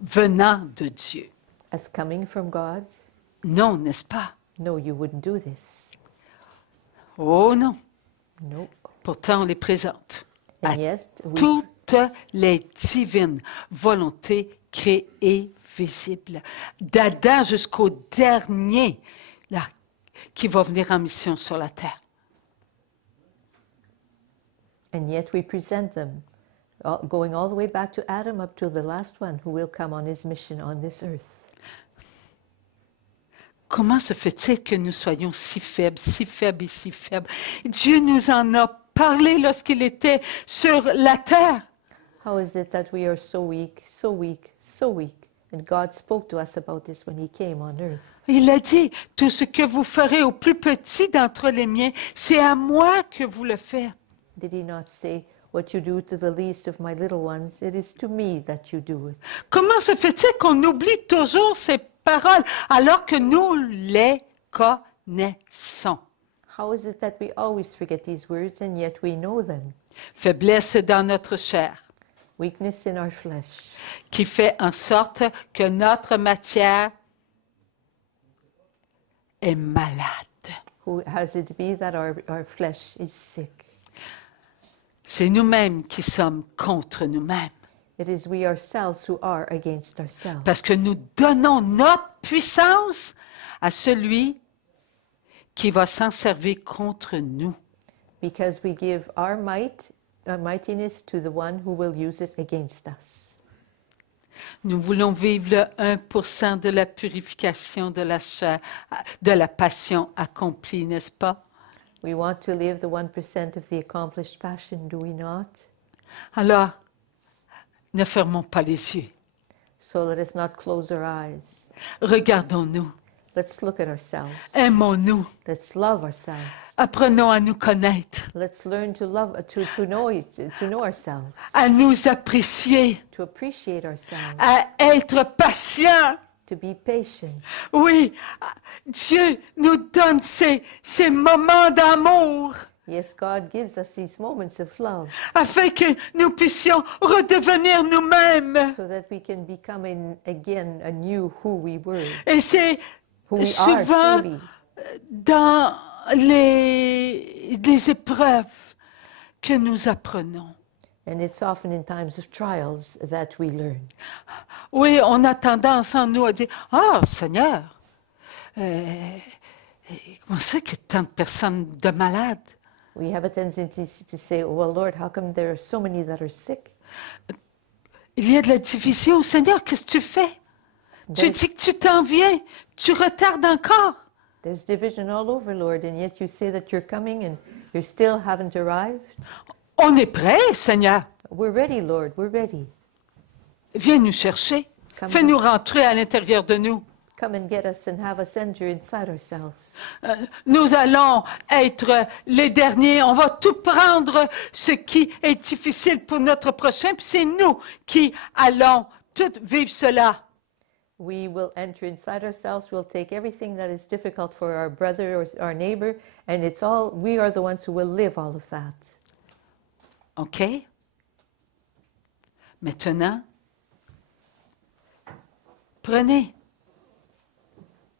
venant de Dieu? as coming from God? Non, n'est-ce pas? No, you wouldn't do this. Oh non. No. Pourtant, on les présente And à yes, we, toutes les divines volontés créées visibles, d'Adam jusqu'au dernier là, qui va venir en mission sur la terre. and yet we present them, going all the way back to Adam up to the last one who will come on his mission on this earth. Comment se fait-il que nous soyons si faibles et si faibles? Dieu nous en a parlé lorsqu'il était sur la terre. How is it that we are so weak, so weak, so weak? And God spoke to us about this when he came on earth. Il a dit, tout ce que vous ferez au plus petit d'entre les miens, c'est à moi que vous le faites. Did he not say, what you do to the least of my little ones, it is to me that you do it? Comment se fait-il qu'on oublie toujours ces paroles alors que nous les connaissons? How is it that we always forget these words and yet we know them? Faiblesse dans notre chair, Weakness in our flesh, qui fait en sorte que notre matière est malade. who has it be that our flesh is sick? C'est nous-mêmes qui sommes contre nous-mêmes. It is we ourselves who are against ourselves. Parce que nous donnons notre puissance à celui qui va s'en servir contre nous. Because we give our mightiness to the one who will use it against us. Nous voulons vivre le 1% de la purification de la chair, de la passion accomplie, n'est-ce pas? We want to live the 1% of the accomplished passion, do we not? Alors, ne fermons pas les yeux. So let us not close our eyes. Regardons-nous. Let's look at ourselves. Aimons-nous. Let's love ourselves. Apprenons à nous connaître, Let's learn to love, to know ourselves, à nous apprécier, to appreciate ourselves, à être patients. to be patient. Oui, Dieu nous donne ces moments d'amour Yes, God gives us these moments of love afin que nous puissions redevenir nous-mêmes. so that we can become again anew who we were, Et c'est who we are souvent truly. dans les épreuves que nous apprenons. And it's often in times of trials that we learn. Oui, on a tendance en nous à dire « Ah, Seigneur, comment ça qu'il y a tant de personnes de malades? We have a tendency to say, well, Lord, how come there are so many that are sick? Il y a de la division. Seigneur, qu'est-ce que tu fais? Tu dis que tu t'en viens, tu retardes encore. » There's division all over, Lord, and yet you say that you're coming and you still haven't arrived. On est prêt, Seigneur. We're ready, Lord, we're ready. Viens nous chercher. Fais-nous rentrer à l'intérieur de nous. Come and get us and have us enter inside ourselves. Nous allons être les derniers. On va tout prendre ce qui est difficile pour notre prochain, puis c'est nous qui allons tout vivre cela. We will enter inside ourselves. We'll take everything that is difficult for our brother or our neighbor, and we are the ones who will live all of that. OK? Maintenant, prenez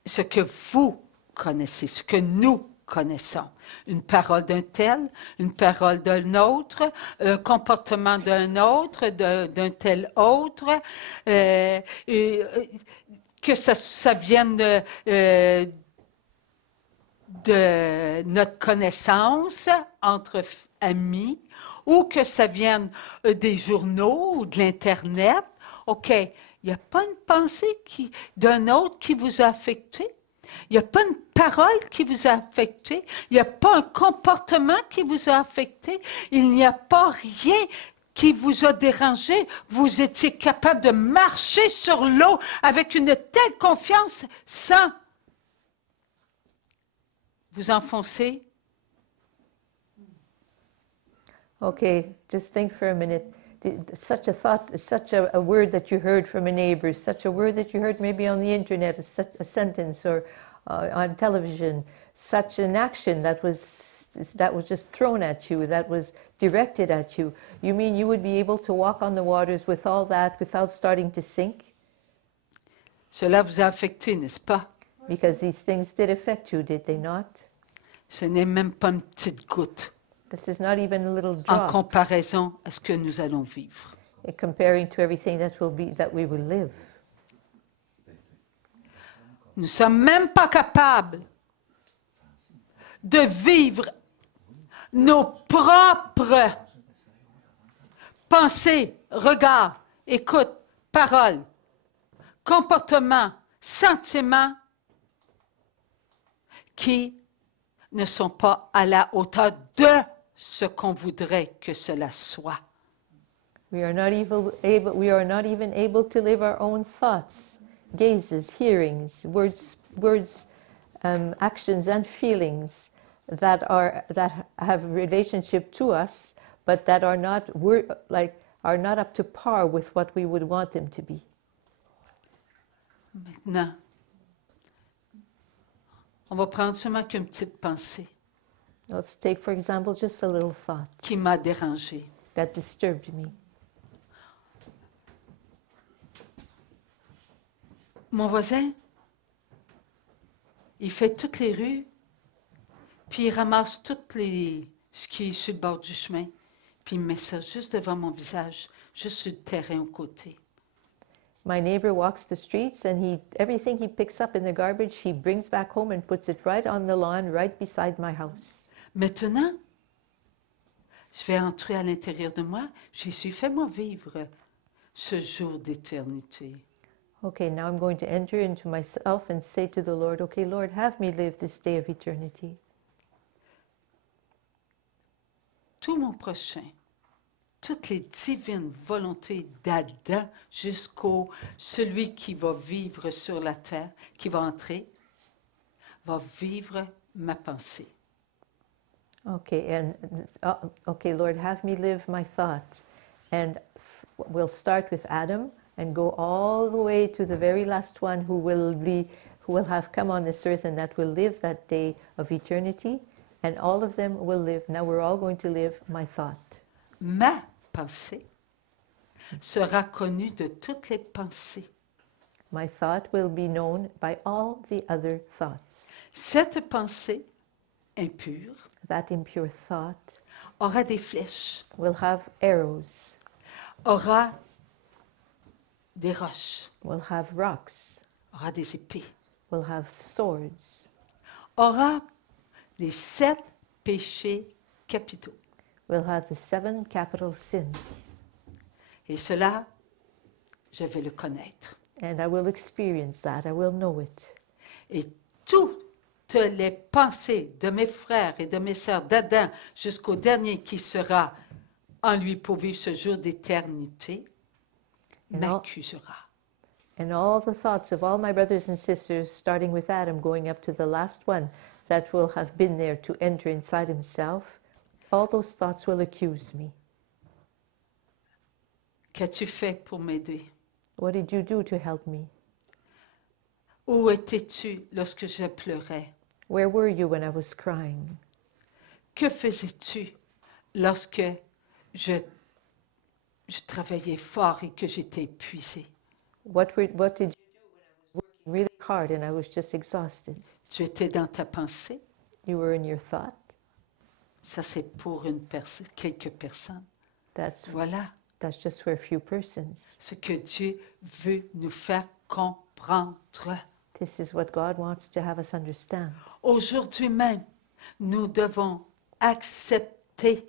ce que vous connaissez, ce que nous connaissons. Une parole d'un tel, une parole d'un autre, un comportement d'un autre, d'un tel autre, que ça vienne de notre connaissance entre amis, ou que ça vienne des journaux ou de l'Internet. OK, il n'y a pas une pensée d'un autre qui vous a affecté. Il n'y a pas une parole qui vous a affecté. Il n'y a pas un comportement qui vous a affecté. Il n'y a pas rien qui vous a dérangé. Vous étiez capable de marcher sur l'eau avec une telle confiance sans vous enfoncer. Okay, just think for a minute. Such a thought, such a word that you heard from a neighbor, such a word that you heard maybe on the internet, a sentence, or on television, such an action that was just thrown at you, that was directed at you. You mean you would be able to walk on the waters with all that without starting to sink? Cela vous a affecté, n'est-ce pas? Because these things did affect you, did they not? Ce n'est même pas une petite goutte. This is not even a little En drop comparaison à ce que nous allons vivre. comparing to everything that we will live. Nous ne sommes même pas capables de vivre nos propres pensées, regards, écoute, paroles, comportements, sentiments qui ne sont pas à la hauteur de ce qu'on voudrait que cela soit. We are not even able to live our own thoughts, gazes, hearings, words, actions and feelings that have relationship to us, but that are not up to par with what we would want them to be. Maintenant, on va prendre seulement qu'une petite pensée Let's take, for example, just a little thought qui m'a dérangée. that disturbed me. Mon voisin, il fait toutes les rues, puis il ramasse ce qui est sur le bord du chemin, puis il met ça juste devant mon visage, juste sur le terrain au côté. My neighbor walks the streets, and everything he picks up in the garbage, he brings back home and puts it right on the lawn, right beside my house. Maintenant, je vais entrer à l'intérieur de moi. Jésus, fais-moi vivre ce jour d'éternité. Okay, now I'm going to enter into myself and say to the Lord, okay, Lord, have me live this day of eternity. Tout mon prochain, toutes les divines volontés d'Adam jusqu'au celui qui va vivre sur la terre, qui va entrer, va vivre ma pensée. Okay, Lord, have me live my thoughts. And we'll start with Adam and go all the way to the very last one who will have come on this earth and that will live that day of eternity. And all of them will live. Now we're all going to live my thought. Ma pensée sera connue de toutes les pensées. My thought will be known by all the other thoughts. Cette pensée impure That impure thought aura des flèches, will have arrows, aura des roches, will have rocks, aura des épées, will have swords, aura les 7 péchés capitaux. will have the 7 capital sins. Et cela, je vais le connaître. And I will experience that, I will know it. Et toutes les pensées de mes frères et de mes sœurs, d'Adam jusqu'au dernier qui sera en lui pour vivre ce jour d'éternité, m'accusera. And all the thoughts of all my brothers and sisters, starting with Adam, going up to the last one that will have been there to enter inside himself, all those thoughts will accuse me. Qu'as-tu fait pour m'aider? What did you do to help me? Où étais-tu lorsque je pleurais? Where were you when I was crying? Que faisais-tu lorsque je travaillais fort et que j'étais épuisée? What did you do when I was working really hard and I was just exhausted? Tu étais dans ta pensée? You were in your thought. Ça, c'est pour quelques personnes. That's just for a few persons. Ce que Dieu veut nous faire comprendre. This is what God wants to have us understand. Aujourd'hui même, nous devons accepter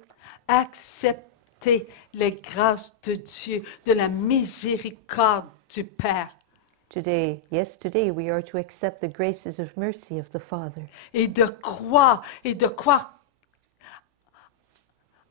les grâces de Dieu, de la miséricorde du Père. Today we are to accept the graces of mercy of the Father. Et de croire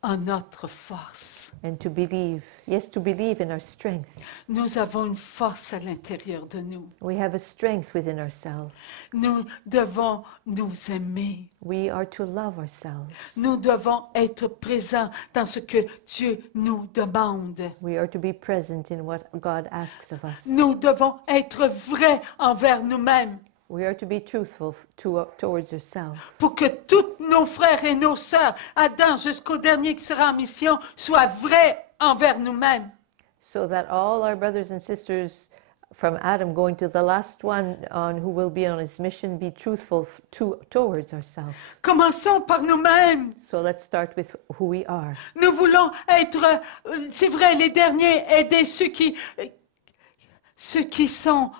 en notre force. And to believe in our strength. Nous avons une force à l'intérieur de nous. We have a strength within ourselves. Nous devons nous aimer. We are to love ourselves. Nous devons être présents dans ce que Dieu nous demande. We are to be present in what God asks of us. Nous devons être vrais envers nous-mêmes. We are to be truthful towards ourselves. Pour que tous nos frères et nos sœurs, Adam jusqu'au dernier qui sera en mission, soient vrais envers nous-mêmes. So that all our brothers and sisters from Adam going to the last one on who will be on his mission be truthful towards ourselves. Commençons par nous-mêmes. So let's start with who we are. Nous voulons être, c'est vrai, les derniers, aider ceux qui sont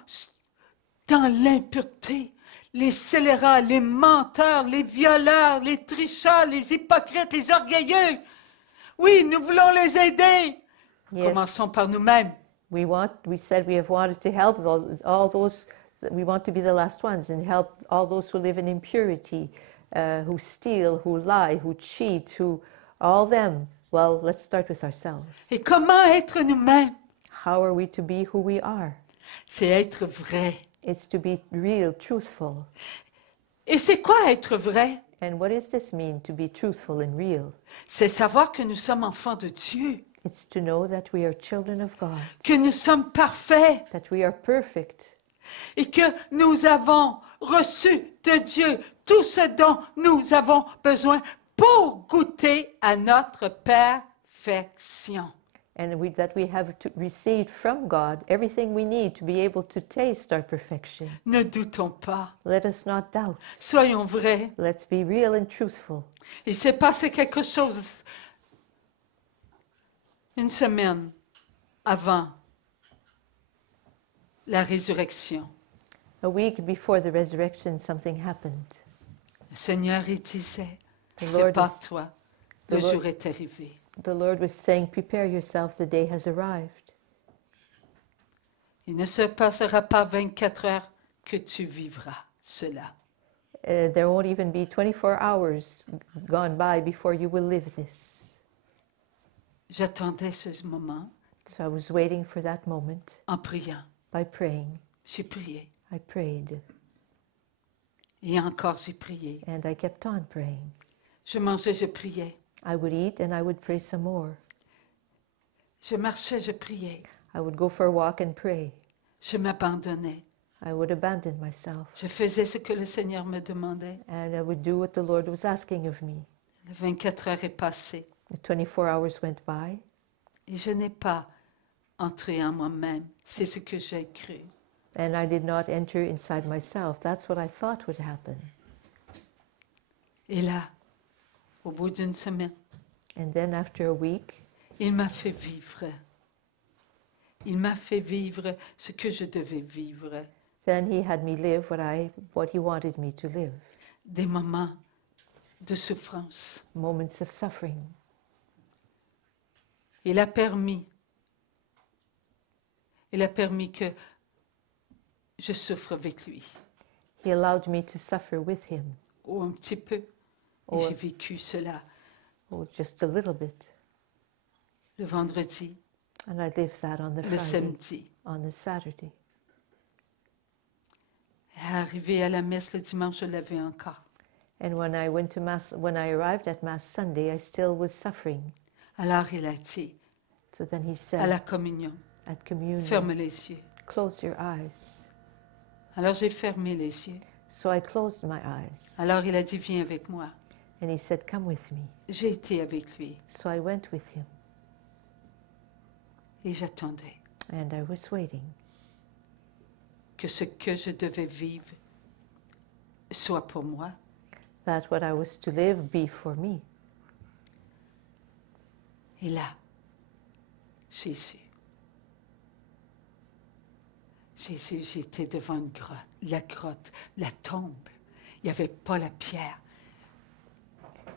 dans l'impureté, les scélérats, les menteurs, les violeurs, les tricheurs, les hypocrites, les orgueilleux. Oui, nous voulons les aider. Yes. Commençons par nous-mêmes. We said we have wanted to help all those, we want to be the last ones and help all those who live in impurity, who steal, who lie, who cheat, all them. Well, let's start with ourselves. Et comment être nous-mêmes? How are we to be who we are? C'est être vrai. It's to be real, truthful. Et c'est quoi être vrai? And what does this mean, to be truthful and real? C'est savoir que nous sommes enfants de Dieu. It's to know that we are children of God. Que nous sommes parfaits. That we are perfect. Et que nous avons reçu de Dieu tout ce dont nous avons besoin pour goûter à notre perfection. And that we have received from God everything we need to be able to taste our perfection. Ne doutons pas. Let us not doubt. Soyons vrais. Let's be real and truthful. Il s'est passé quelque chose une semaine avant la résurrection. A week before the resurrection, something happened. Le Seigneur, il disait, Lord prépare-toi, le the Lord- jour est arrivé. The Lord was saying, prepare yourself, the day has arrived. Il ne se passera pas 24 heures que tu vivras cela. There won't even be 24 hours gone by before you will live this. J'attendais ce moment So I was waiting for that moment en priant. by praying. J'ai prié. I prayed. Et encore j'ai prié. And I kept on praying. Je mangeais, je priais. I would eat and I would pray some more. Je marchais, je priais. I would go for a walk and pray. Je m'abandonnais. I would abandon myself. Je faisais ce que le Seigneur me demandait. And I would do what the Lord was asking of me. Les 24 heures est passé. The 24 hours went by. Et je n'ai pas entré en moi-même. C'est ce que j'ai cru. And I did not enter inside myself. That's what I thought would happen. Et là, au bout d'une semaine, And then after a week, il m'a fait vivre. Il m'a fait vivre ce que je devais vivre. then he had me live what he wanted me to live. Des moments de souffrance. Moments of suffering. Il a permis que je souffre avec lui. He allowed me to suffer with him. Ou un petit peu. Et Oh. j'ai vécu cela Oh, just a little bit. le vendredi, And I lived that on the le Friday, samedi. on the Saturday. Arrivé à la messe le dimanche, je l'avais encore. And when I went to Mass, when I arrived at Mass Sunday, I still was suffering. Alors il a dit, So then he à said la communion, at communion, ferme les yeux. close your eyes. Alors j'ai fermé les yeux. So I closed my eyes. Alors il a dit, viens avec moi. And he said, come with me. J'ai été avec lui So I went with him. et j'attendais And I was waiting que ce que je devais vivre soit pour moi. that what I was to live be for me. Et là, Jésus, j'étais devant une grotte, la tombe. Il n'y avait pas la pierre.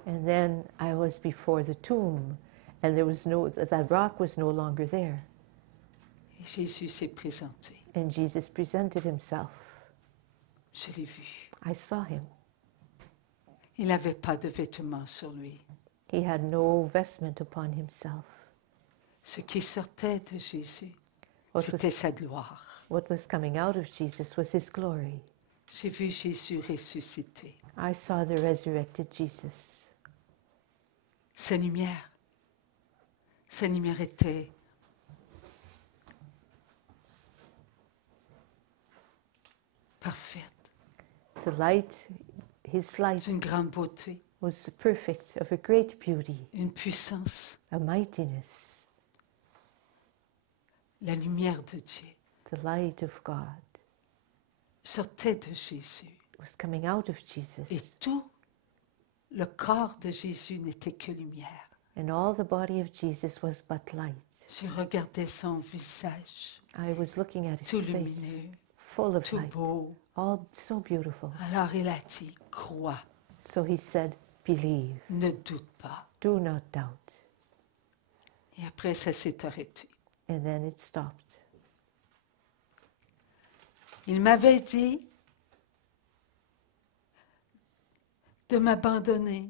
And then I was before the tomb, and that rock was no longer there. Et Jésus s'est présenté. And Jesus presented himself. Je l'ai vu. I saw him. Il n'avait pas de vêtements sur lui. He had no vestment upon himself. Ce qui sortait de Jésus, What c'était was, sa gloire. what was coming out of Jesus was his glory. J'ai vu Jésus ressuscité. I saw the resurrected Jesus. Sa lumière était parfaite, The light, his light d'une grande beauté, was perfect, of a great beauty, une puissance, a mightiness, la lumière de Dieu the light of God sortait de Jésus. was coming out of Et Jesus. tout le corps de Jésus n'était que lumière. And all the body of Jesus was but light. Je regardais son visage, I was looking at tout his face, lumineux, full of tout light, beau. all so beautiful. Alors il a dit, crois, So he said, believe, ne doute pas. do not doubt. Et après, ça s'est arrêté. And then it stopped. Il m'avait dit de m'abandonner,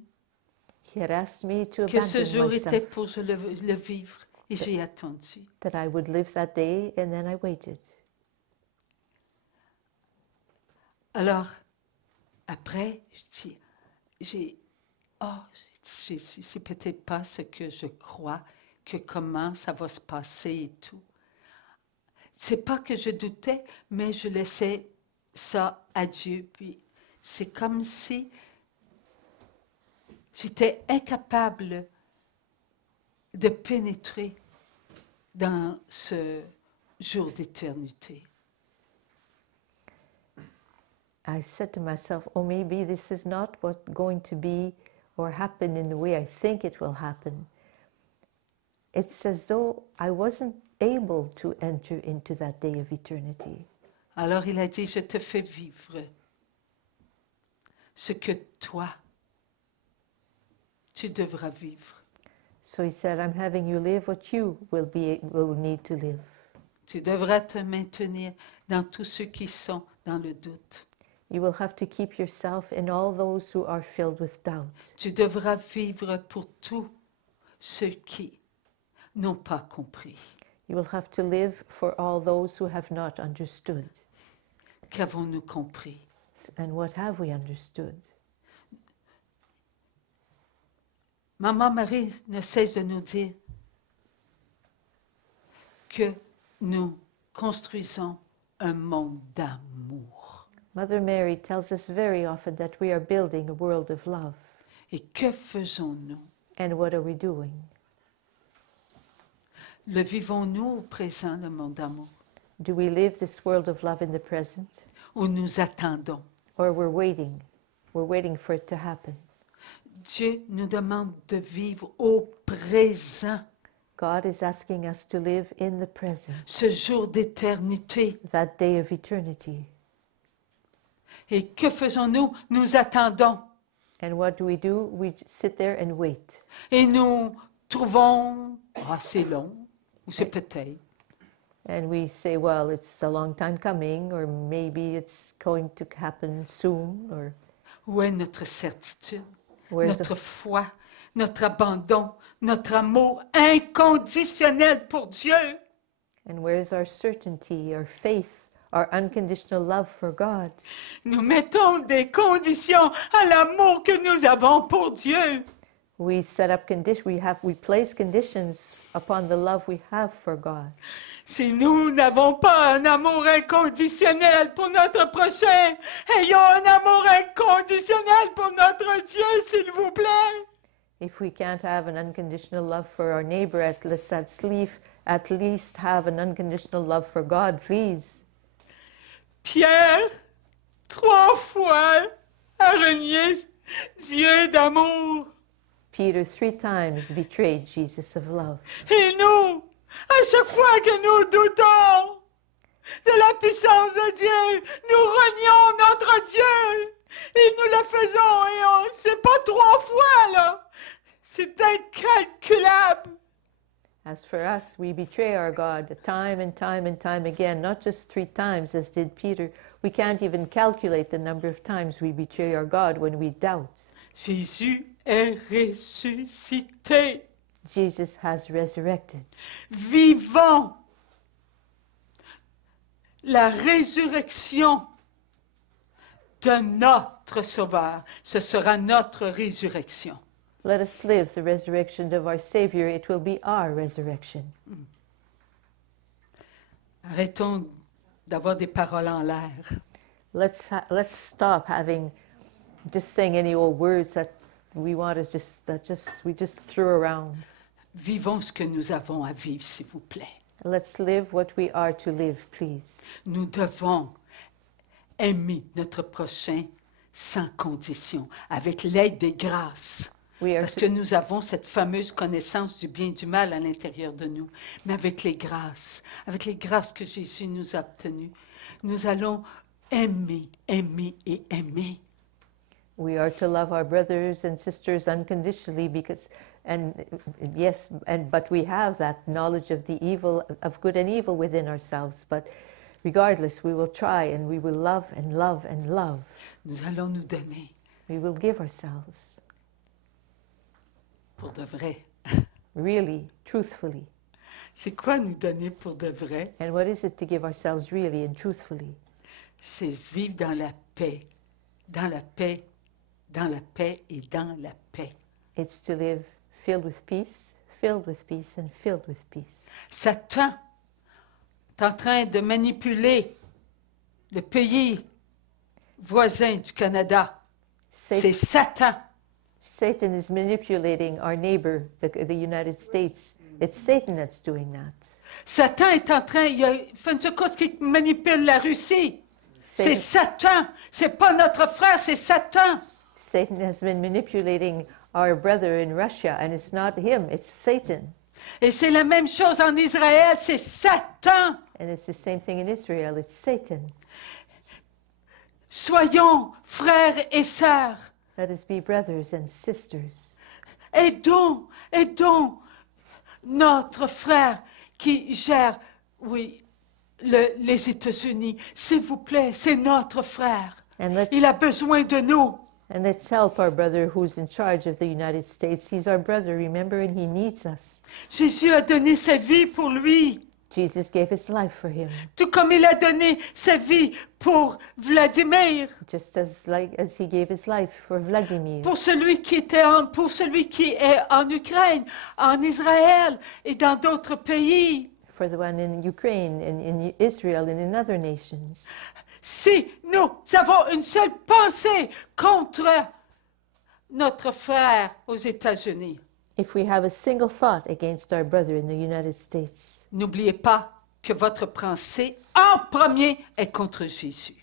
He had asked me to que ce abandon jour était myself, pour le vivre. Et j'ai attendu. that I would live that day, and then I waited. Alors, après, j'ai dit, Jésus, c'est peut-être pas ce que je crois, que comment ça va se passer et tout. C'est pas que je doutais, mais je laissais ça à Dieu. Puis c'est comme si j'étais incapable de pénétrer dans ce jour d'éternité. I said to myself, oh, maybe this is not what's going to be or happen in the way I think it will happen. It's as though I wasn't able to enter into that day of eternity. Alors il a dit, je te fais vivre ce que toi, tu devras vivre. So he said, I'm having you live what you will need to live. Tu devras te maintenir dans tous ceux qui sont dans le doute. You will have to keep yourself in all those who are filled with doubt. Tu devras vivre pour tous ceux qui n'ont pas compris. You will have to live for all those who have not understood. Qu'avons-nous compris? And what have we understood? Maman Marie ne cesse de nous dire que nous construisons un monde d'amour. Mother Mary tells us very often that we are building a world of love. Et que faisons-nous? And what are we doing? Le vivons-nous au présent, le monde d'amour? Do we live this world of love in the present? Ou nous attendons? Or we're waiting? We're waiting for it to happen. Dieu nous demande de vivre au présent, God is asking us to live in the present, ce jour d'éternité. that day of eternity. Et que faisons-nous? Nous attendons. And what do? We sit there and wait. Et nous trouvons, ah, c'est long, ou c'est peut-être. And we say, well, it's a long time coming, or maybe it's going to happen soon, or Où est notre certitude, where's notre foi, notre abandon, notre amour inconditionnel pour Dieu? and where's our certainty, our faith, our unconditional love for God? Nous mettons des conditions à l'amour que nous avons pour Dieu. We set up we place conditions upon the love we have for God. Si nous n'avons pas un amour inconditionnel pour notre prochain, ayons un amour inconditionnel pour notre Dieu, s'il vous plaît. If we can't have an unconditional love for our neighbor, at least have an unconditional love for God, please. Pierre, 3 fois, a renié Dieu d'amour. Peter 3 times betrayed Jesus of love. Et nous, à chaque fois que nous doutons de la puissance de Dieu, nous renions notre Dieu. Et nous le faisons, et c'est pas 3 fois, là. C'est incalculable. As for us, we betray our God time and time and time again, not just 3 times as did Peter. We can't even calculate the number of times we betray our God when we doubt. Jésus est ressuscité. Jesus has resurrected. Vivons la résurrection de notre Sauveur. Ce sera notre résurrection. Let us live the resurrection of our Savior. It will be our resurrection. Arrêtons d'avoir des paroles en l'air. Let's stop just saying any old words that we want to we just throw around. Vivons ce que nous avons à vivre, s'il vous plaît. Let's live what we are to live, please. Nous devons aimer notre prochain sans condition, avec l'aide des grâces. Parce que nous avons cette fameuse connaissance du bien et du mal à l'intérieur de nous. Mais avec les grâces que Jésus nous a obtenues, nous allons aimer, aimer et aimer. We are to love our brothers and sisters unconditionally but we have that knowledge of the evil, of good and evil within ourselves. But regardless, we will try and we will love and love and love. Nous allons nous donner. We will give ourselves. Pour de vrai. Really, truthfully. C'est quoi nous donner pour de vrai? And what is it to give ourselves really and truthfully? C'est vivre dans la paix. Dans la paix. Dans la paix et dans la paix. It's to live filled with peace and filled with peace. Satan est en train de manipuler le pays voisin du Canada. C'est Satan. Satan is manipulating our neighbor, the United States. It's Satan that's doing that. Satan est en train, il a fait une chose qui manipule la Russie. C'est Satan. C'est pas notre frère, c'est Satan. Satan has been manipulating our brother in Russia, and it's not him, it's Satan. Et c'est la même chose en Israël, c'est Satan. And it's the same thing in Israel, it's Satan. Soyons frères et sœurs. Let us be brothers and sisters. Aidons notre frère qui gère, les États-Unis. S'il vous plaît, c'est notre frère. Il a besoin de nous. And let's help our brother who's in charge of the United States. He's our brother, remember, and he needs us. Jésus a donné sa vie pour lui. Jesus gave his life for him, Tout comme il a donné sa vie pour Vladimir, just as he gave his life for Vladimir, pour celui qui est en Ukraine, en Israël et dans d'autres pays. for the one in Ukraine, in Israel, and in other nations. Si nous avons une seule pensée contre notre frère aux États-Unis, If we have a single thought against our brother in the United States, n'oubliez pas que votre pensée en premier est contre Jésus.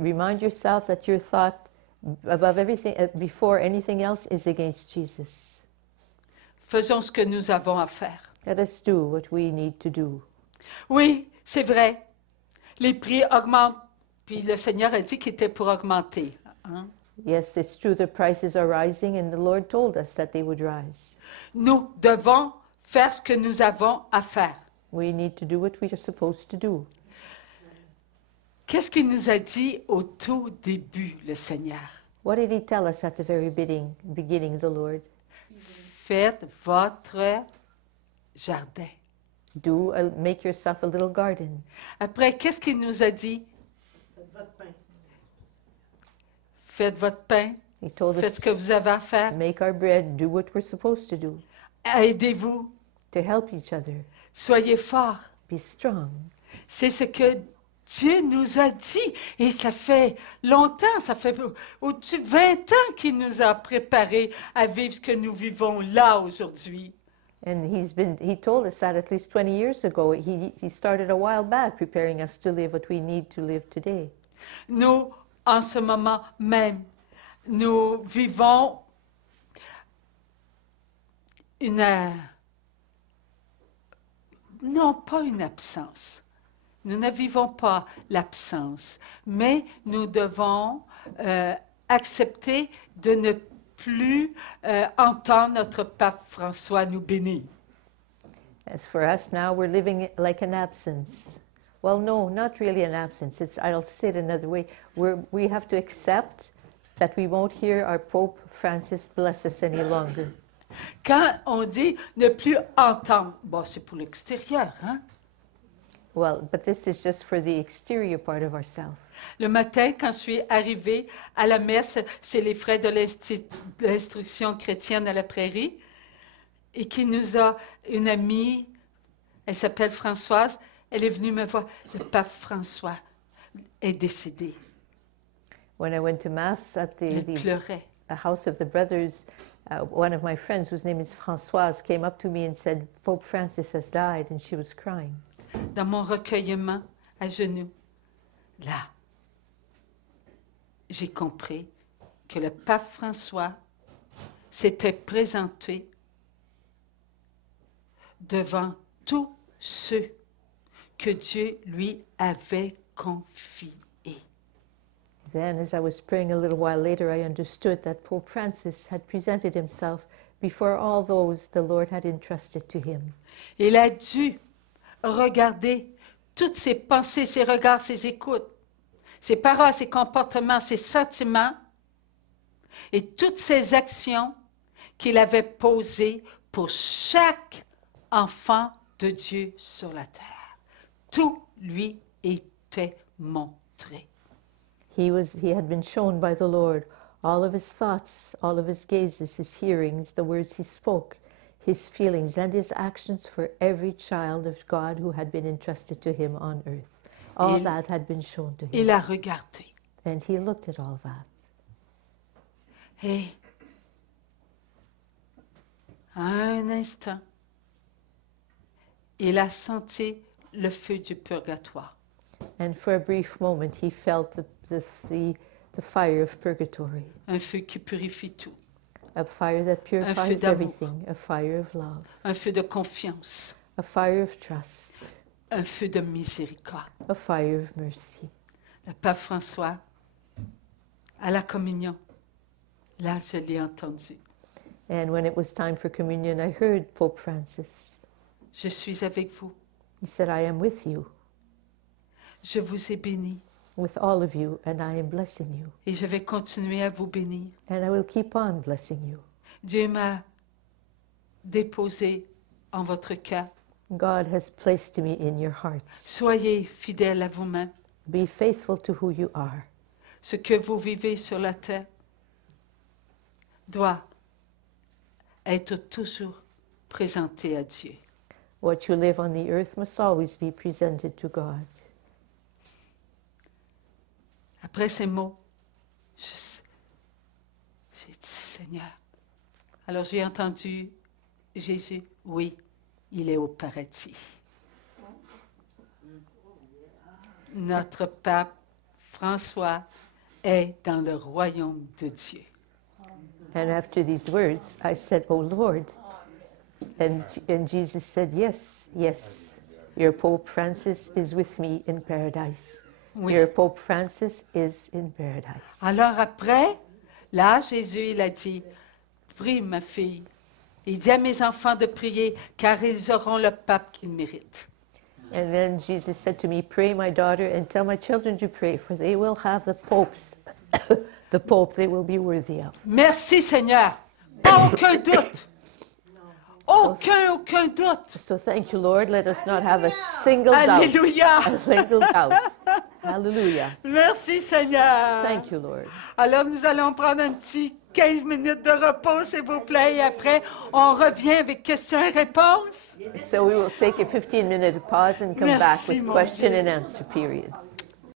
remind yourself that your thought above everything, before anything else, is against Jesus. Faisons ce que nous avons à faire. Let us do what we need to do. Oui, c'est vrai. Les prix augmentent. Puis le Seigneur a dit qu'il était pour augmenter. Hein? Yes, it's true the prices are rising, and the Lord told us that they would rise. Nous devons faire ce que nous avons à faire. We need to do what we are supposed to do. Qu'est-ce qu'il nous a dit au tout début, le Seigneur? What did he tell us at the very beginning, the Lord? Faites votre jardin. Make yourself a little garden. Après, qu'est-ce qu'il nous a dit? Faites votre pain. He told Faites us ce que vous avez à faire. make our bread, do what we're supposed to do, Aidez-vous. to help each other, Soyez forts. be strong. C'est ce que Dieu nous a dit. Et ça fait longtemps, ça fait au-dessus de 20 ans qu'il nous a préparés à vivre ce que nous vivons là aujourd'hui. And he told us that at least 20 years ago. He started a while back preparing us to live what we need to live today. Nous, en ce moment même, nous vivons non pas une absence. Nous ne vivons pas l'absence, mais nous devons accepter de ne plus entendre notre pape François nous bénir. As for us now, we're living like an absence. Well, no, not really an absence. I'll say it another way. We have to accept that we won't hear our Pope Francis bless us any longer. Quand on dit ne plus entendre, bon, c'est pour l'extérieur, hein? Well, but this is just for the exterior part of ourselves. Le matin, quand je suis arrivée à la messe chez les frères de l'instruction chrétienne à la Prairie, et qui nous a une amie, elle s'appelle Françoise, elle est venue me voir. Le pape François est décédé. When I went to Mass at Elle pleurait. the house of the brothers, one of my friends, whose name is Françoise, came up to me and said, Pope Francis has died, and she was crying. Dans mon recueillement à genoux, là, j'ai compris que le pape François s'était présenté devant tous ceux que Dieu lui avait confiés. Then, as I was praying a little while later, I understood that Pope Francis had presented himself before all those the Lord had entrusted to him. Il a dû regarder toutes ses pensées, ses regards, ses écoutes, ses paroles, ses comportements, ses sentiments et toutes ses actions qu'il avait posées pour chaque enfant de Dieu sur la terre. Tout lui était montré. He had been shown by the Lord all of his thoughts, all of his gazes, his hearings, the words he spoke, his feelings, and his actions for every child of God who had been entrusted to him on earth. All that had been shown to him. Il a regardé. And he looked at all that. Et à un instant, il a senti le feu du purgatoire. And for a brief moment, he felt the fire of purgatory. Un feu qui purifie tout. A fire that purifies everything. A fire of love. Un feu de confiance. A fire of trust. Un feu de miséricorde. A fire of mercy. Le pape François, à la communion, là, je l'ai entendu. And when it was time for communion, I heard Pope Francis. Je suis avec vous. He said, I am with you. Je vous ai béni. With all of you, and I am blessing you. Et je vais continuer à vous bénir. And I will keep on blessing you. Dieu m'a déposé en votre cœur. God has placed me in your hearts. Soyez fidèles à vous-même. Be faithful to who you are. Ce que vous vivez sur la terre doit être toujours présenté à Dieu. What you live on the earth must always be presented to God. Après ces mots, j'ai dit, Seigneur. Alors j'ai entendu Jésus, oui, il est au paradis. Notre pape François est dans le royaume de Dieu. And after these words, I said, "Oh Lord." And Jesus said, "Yes, yes. Your Pope Francis is with me in paradise. Oui. Your Pope Francis is in paradise." Alors après, là, Jésus, il a dit, prie ma fille. Il dit à mes enfants de prier, car ils auront le pape qu'ils méritent. And then Jesus said to me, "Pray, my daughter, and tell my children to pray, for they will have the popes, the Pope they will be worthy of." Merci Seigneur. Pas aucun doute. Aucun doute. So thank you, Lord. Let us not have a single doubt. Alléluia. A single doubt. Hallelujah. Merci Seigneur. Thank you, Lord. Alors nous allons prendre un petit 15 minutes de repos, s'il vous plaît, et après on revient avec questions et réponses. So we will take a 15-minute pause and come back Merci, with mon question Dieu. and answer period.